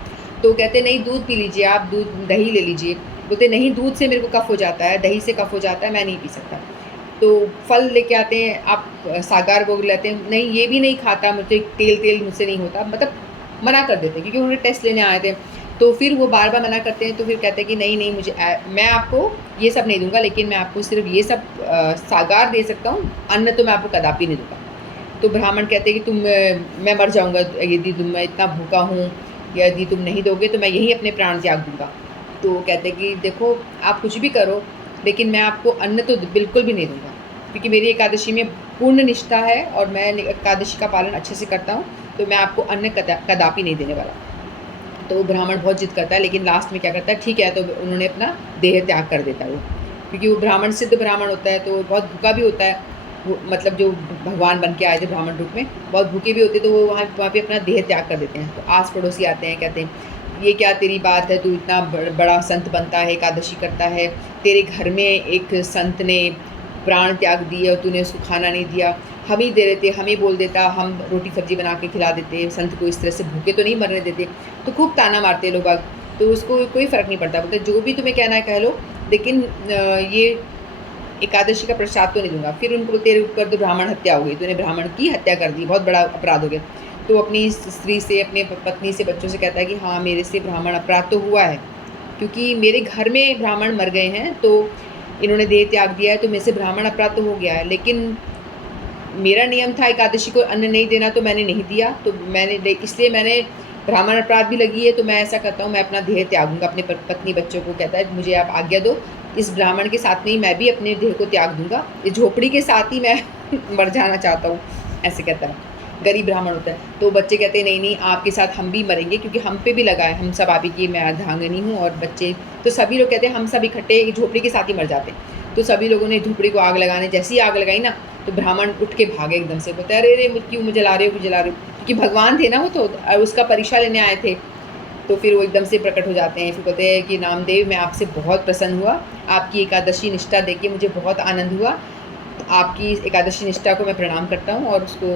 तो कहते नहीं, दूध पी लीजिए आप, दूध दही ले लीजिए। बोलते नहीं, दूध से मेरे को कफ हो जाता है, दही से कफ हो जाता है, मैं नहीं पी सकता। तो फल लेके आते हैं, आप सागार भोग लेते हैं, नहीं ये भी नहीं खाता, मुझे तेल मुझसे नहीं होता, मतलब मना कर देते हैं, क्योंकि उन्होंने टेस्ट लेने आए थे। तो फिर वो बार बार मना करते हैं, तो फिर कहते हैं कि नहीं नहीं, मैं आपको ये सब नहीं दूंगा, लेकिन मैं आपको सिर्फ ये सब सागार दे सकता हूँ, अन्न तो मैं आपको कदापि नहीं दूंगा। तो ब्राह्मण कहते हैं कि मैं मर जाऊँगा यदि मैं इतना भूखा हूँ, यदि तुम नहीं दोगे तो मैं यही अपने प्राण त्याग दूंगा। तो वो कहते हैं कि देखो आप कुछ भी करो, लेकिन मैं आपको अन्न तो बिल्कुल भी नहीं दूंगा, क्योंकि मेरी एकादशी में पूर्ण निष्ठा है, और मैं एकादशी का पालन अच्छे से करता हूँ, तो मैं आपको अन्न कदापि नहीं देने वाला। तो ब्राह्मण बहुत जिद करता है, लेकिन लास्ट में क्या करता है, ठीक है, तो उन्होंने अपना देह त्याग कर देता है वो, क्योंकि वो ब्राह्मण सिद्ध ब्राह्मण होता है, तो बहुत भूखा भी होता है वो, मतलब जो भगवान बन के आए थे ब्राह्मण रूप में, बहुत भूखे भी होते, तो वो वहाँ पे अपना देह त्याग कर देते हैं। तो आस पड़ोसी आते हैं, कहते हैं ये क्या तेरी बात है, तू इतना बड़ा संत बनता है, एकादशी करता है, तेरे घर में एक संत ने प्राण त्याग दिए और तूने उसको खाना नहीं दिया, हम ही दे देते, हम ही बोल देता, हम रोटी सब्जी बना के खिला देते, संत को इस तरह से भूखे तो नहीं मरने देते। तो खूब ताना मारते लोग बाग, तो उसको कोई फ़र्क नहीं पड़ता, बोलते जो भी तुम्हें कहना है कह लो, लेकिन ये एकादशी का प्रसाद तो नहीं दूंगा। फिर उनको, तेरे ऊपर तो ब्राह्मण हत्या हो गई, तूने ब्राह्मण की हत्या कर दी, बहुत बड़ा अपराध हो गया। तो अपनी स्त्री से, अपने पत्नी से, बच्चों से कहता है कि हाँ मेरे से ब्राह्मण अपराध तो हुआ है, क्योंकि मेरे घर में ब्राह्मण मर गए हैं, तो इन्होंने देह त्याग दिया है, तो मेरे से ब्राह्मण अपराध तो हो गया है, लेकिन मेरा नियम था एकादशी को अन्न नहीं देना, तो मैंने नहीं दिया, तो इसलिए मैंने ब्राह्मण अपराध भी लगी है, तो मैं ऐसा करता हूँ, मैं अपना देह त्यागूंगा अपने पत्नी बच्चों को। कहता है मुझे आप आज्ञा दो, इस ब्राह्मण के साथ में ही मैं भी अपने देह को त्याग दूंगा, इस झोपड़ी के साथ ही मैं मर जाना चाहता हूँ, ऐसे कहता है। गरीब ब्राह्मण होता है। तो बच्चे कहते हैं नहीं नहीं, आपके साथ हम भी मरेंगे, क्योंकि हम पे भी लगा है, हम सब आप ही की, मैं अर्धांगिनी हूँ और बच्चे। तो सभी लोग कहते हैं हम सब इकट्ठे झोपड़ी के साथ ही मर जाते हैं। तो सभी लोगों ने झोपड़ी को आग लगाने, जैसी आग लगाई ना, तो ब्राह्मण उठ के भागे एकदम से, बोलते अरे अरे क्यों जला रहे हो, क्यों जला रहे हो, क्योंकि भगवान थे ना वो, तो उसका परीक्षा लेने आए थे। तो फिर वो एकदम से प्रकट हो जाते हैं, फिर कहते हैं कि नामदेव मैं आपसे बहुत प्रसन्न हुआ, आपकी एकादशी निष्ठा देख के मुझे बहुत आनंद हुआ, तो आपकी एकादशी निष्ठा को मैं प्रणाम करता हूँ, और उसको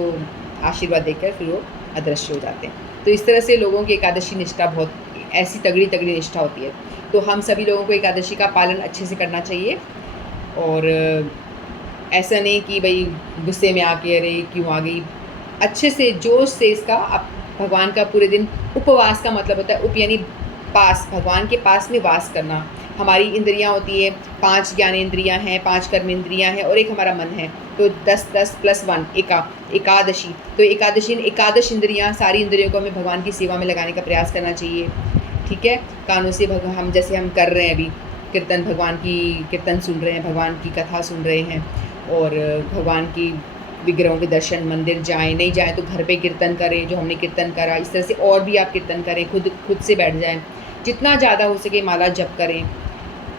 आशीर्वाद देकर फिर वो अदृश्य हो जाते हैं। तो इस तरह से लोगों की एकादशी निष्ठा बहुत ऐसी तगड़ी तगड़ी निष्ठा होती है। तो हम सभी लोगों को एकादशी का पालन अच्छे से करना चाहिए, और ऐसा नहीं कि भाई गुस्से में आके अरे क्यों आ गई, अच्छे से जोश से इसका आप भगवान का पूरे दिन उपवास का मतलब होता है उप यानी पास, भगवान के पास में वास करना। हमारी इंद्रियाँ होती है, 5 ज्ञानेंद्रियाँ हैं, 5 कर्मेंद्रियाँ हैं और एक हमारा मन है। तो 10 प्लस 1 एकादशी। तो एकादश इंद्रियाँ, सारी इंद्रियों को हमें भगवान की सेवा में लगाने का प्रयास करना चाहिए। ठीक है, कानों से हम जैसे हम कर रहे हैं अभी कीर्तन, भगवान की कीर्तन सुन रहे हैं, भगवान की कथा सुन रहे हैं और भगवान की विग्रहों के दर्शन, मंदिर जाएँ, नहीं जाएँ तो घर पे कीर्तन करें जो हमने कीर्तन करा। इस तरह से और भी आप कीर्तन करें, खुद से बैठ जाएँ। जितना ज़्यादा हो सके माला जप करें,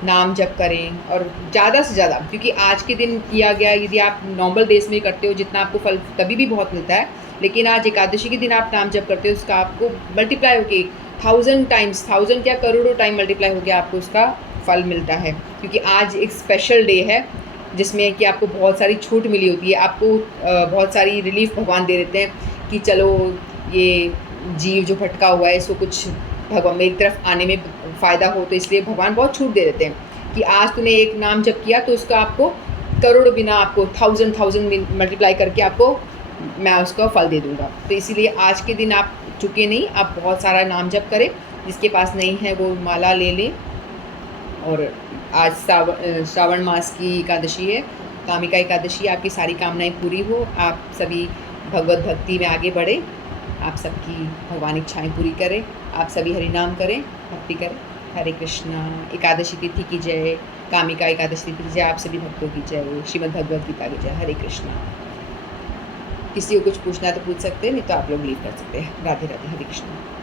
नाम जप करें और ज़्यादा से ज़्यादा, क्योंकि आज के दिन किया गया, यदि आप नॉर्मल डेज़ में करते हो जितना आपको फल कभी भी बहुत मिलता है, लेकिन आज एकादशी के दिन आप नाम जप करते हो, उसका आपको मल्टीप्लाई होके 1000 टाइम्स, 1000 क्या करोड़ों टाइम मल्टीप्लाई होके आपको उसका फल मिलता है। क्योंकि आज एक स्पेशल डे है जिसमें कि आपको बहुत सारी छूट मिली होती है, आपको बहुत सारी रिलीफ भगवान दे देते हैं कि चलो ये जीव जो भटका हुआ है इसको कुछ भगवान मेरी तरफ आने में फ़ायदा हो, तो इसलिए भगवान बहुत छूट दे देते हैं कि आज तूने एक नाम जप किया तो उसका आपको करोड़ों बिना आपको 1000 मल्टीप्लाई करके आपको मैं उसका फल दे दूँगा। तो इसीलिए आज के दिन आप चुके नहीं, आप बहुत सारा नाम जप करें, जिसके पास नहीं है वो माला ले लें। और आज श्रावण मास की एकादशी है, कामिका एकादशी, आपकी सारी कामनाएं पूरी हो, आप सभी भगवत भक्ति में आगे बढ़े, आप सबकी भगवान इच्छाएं पूरी करें, आप सभी हरि नाम करें, भक्ति करें। हरे कृष्णा। एकादशी तिथि की जय, कामिका एकादशी तिथि की जय, आप सभी भक्तों की जय, श्रीमद् भगवद गीता की जय। हरे कृष्णा। किसी को कुछ पूछना है तो पूछ सकते हैं, नहीं तो आप लोग लीव कर सकते हैं। राधे राधे। हरे कृष्णा।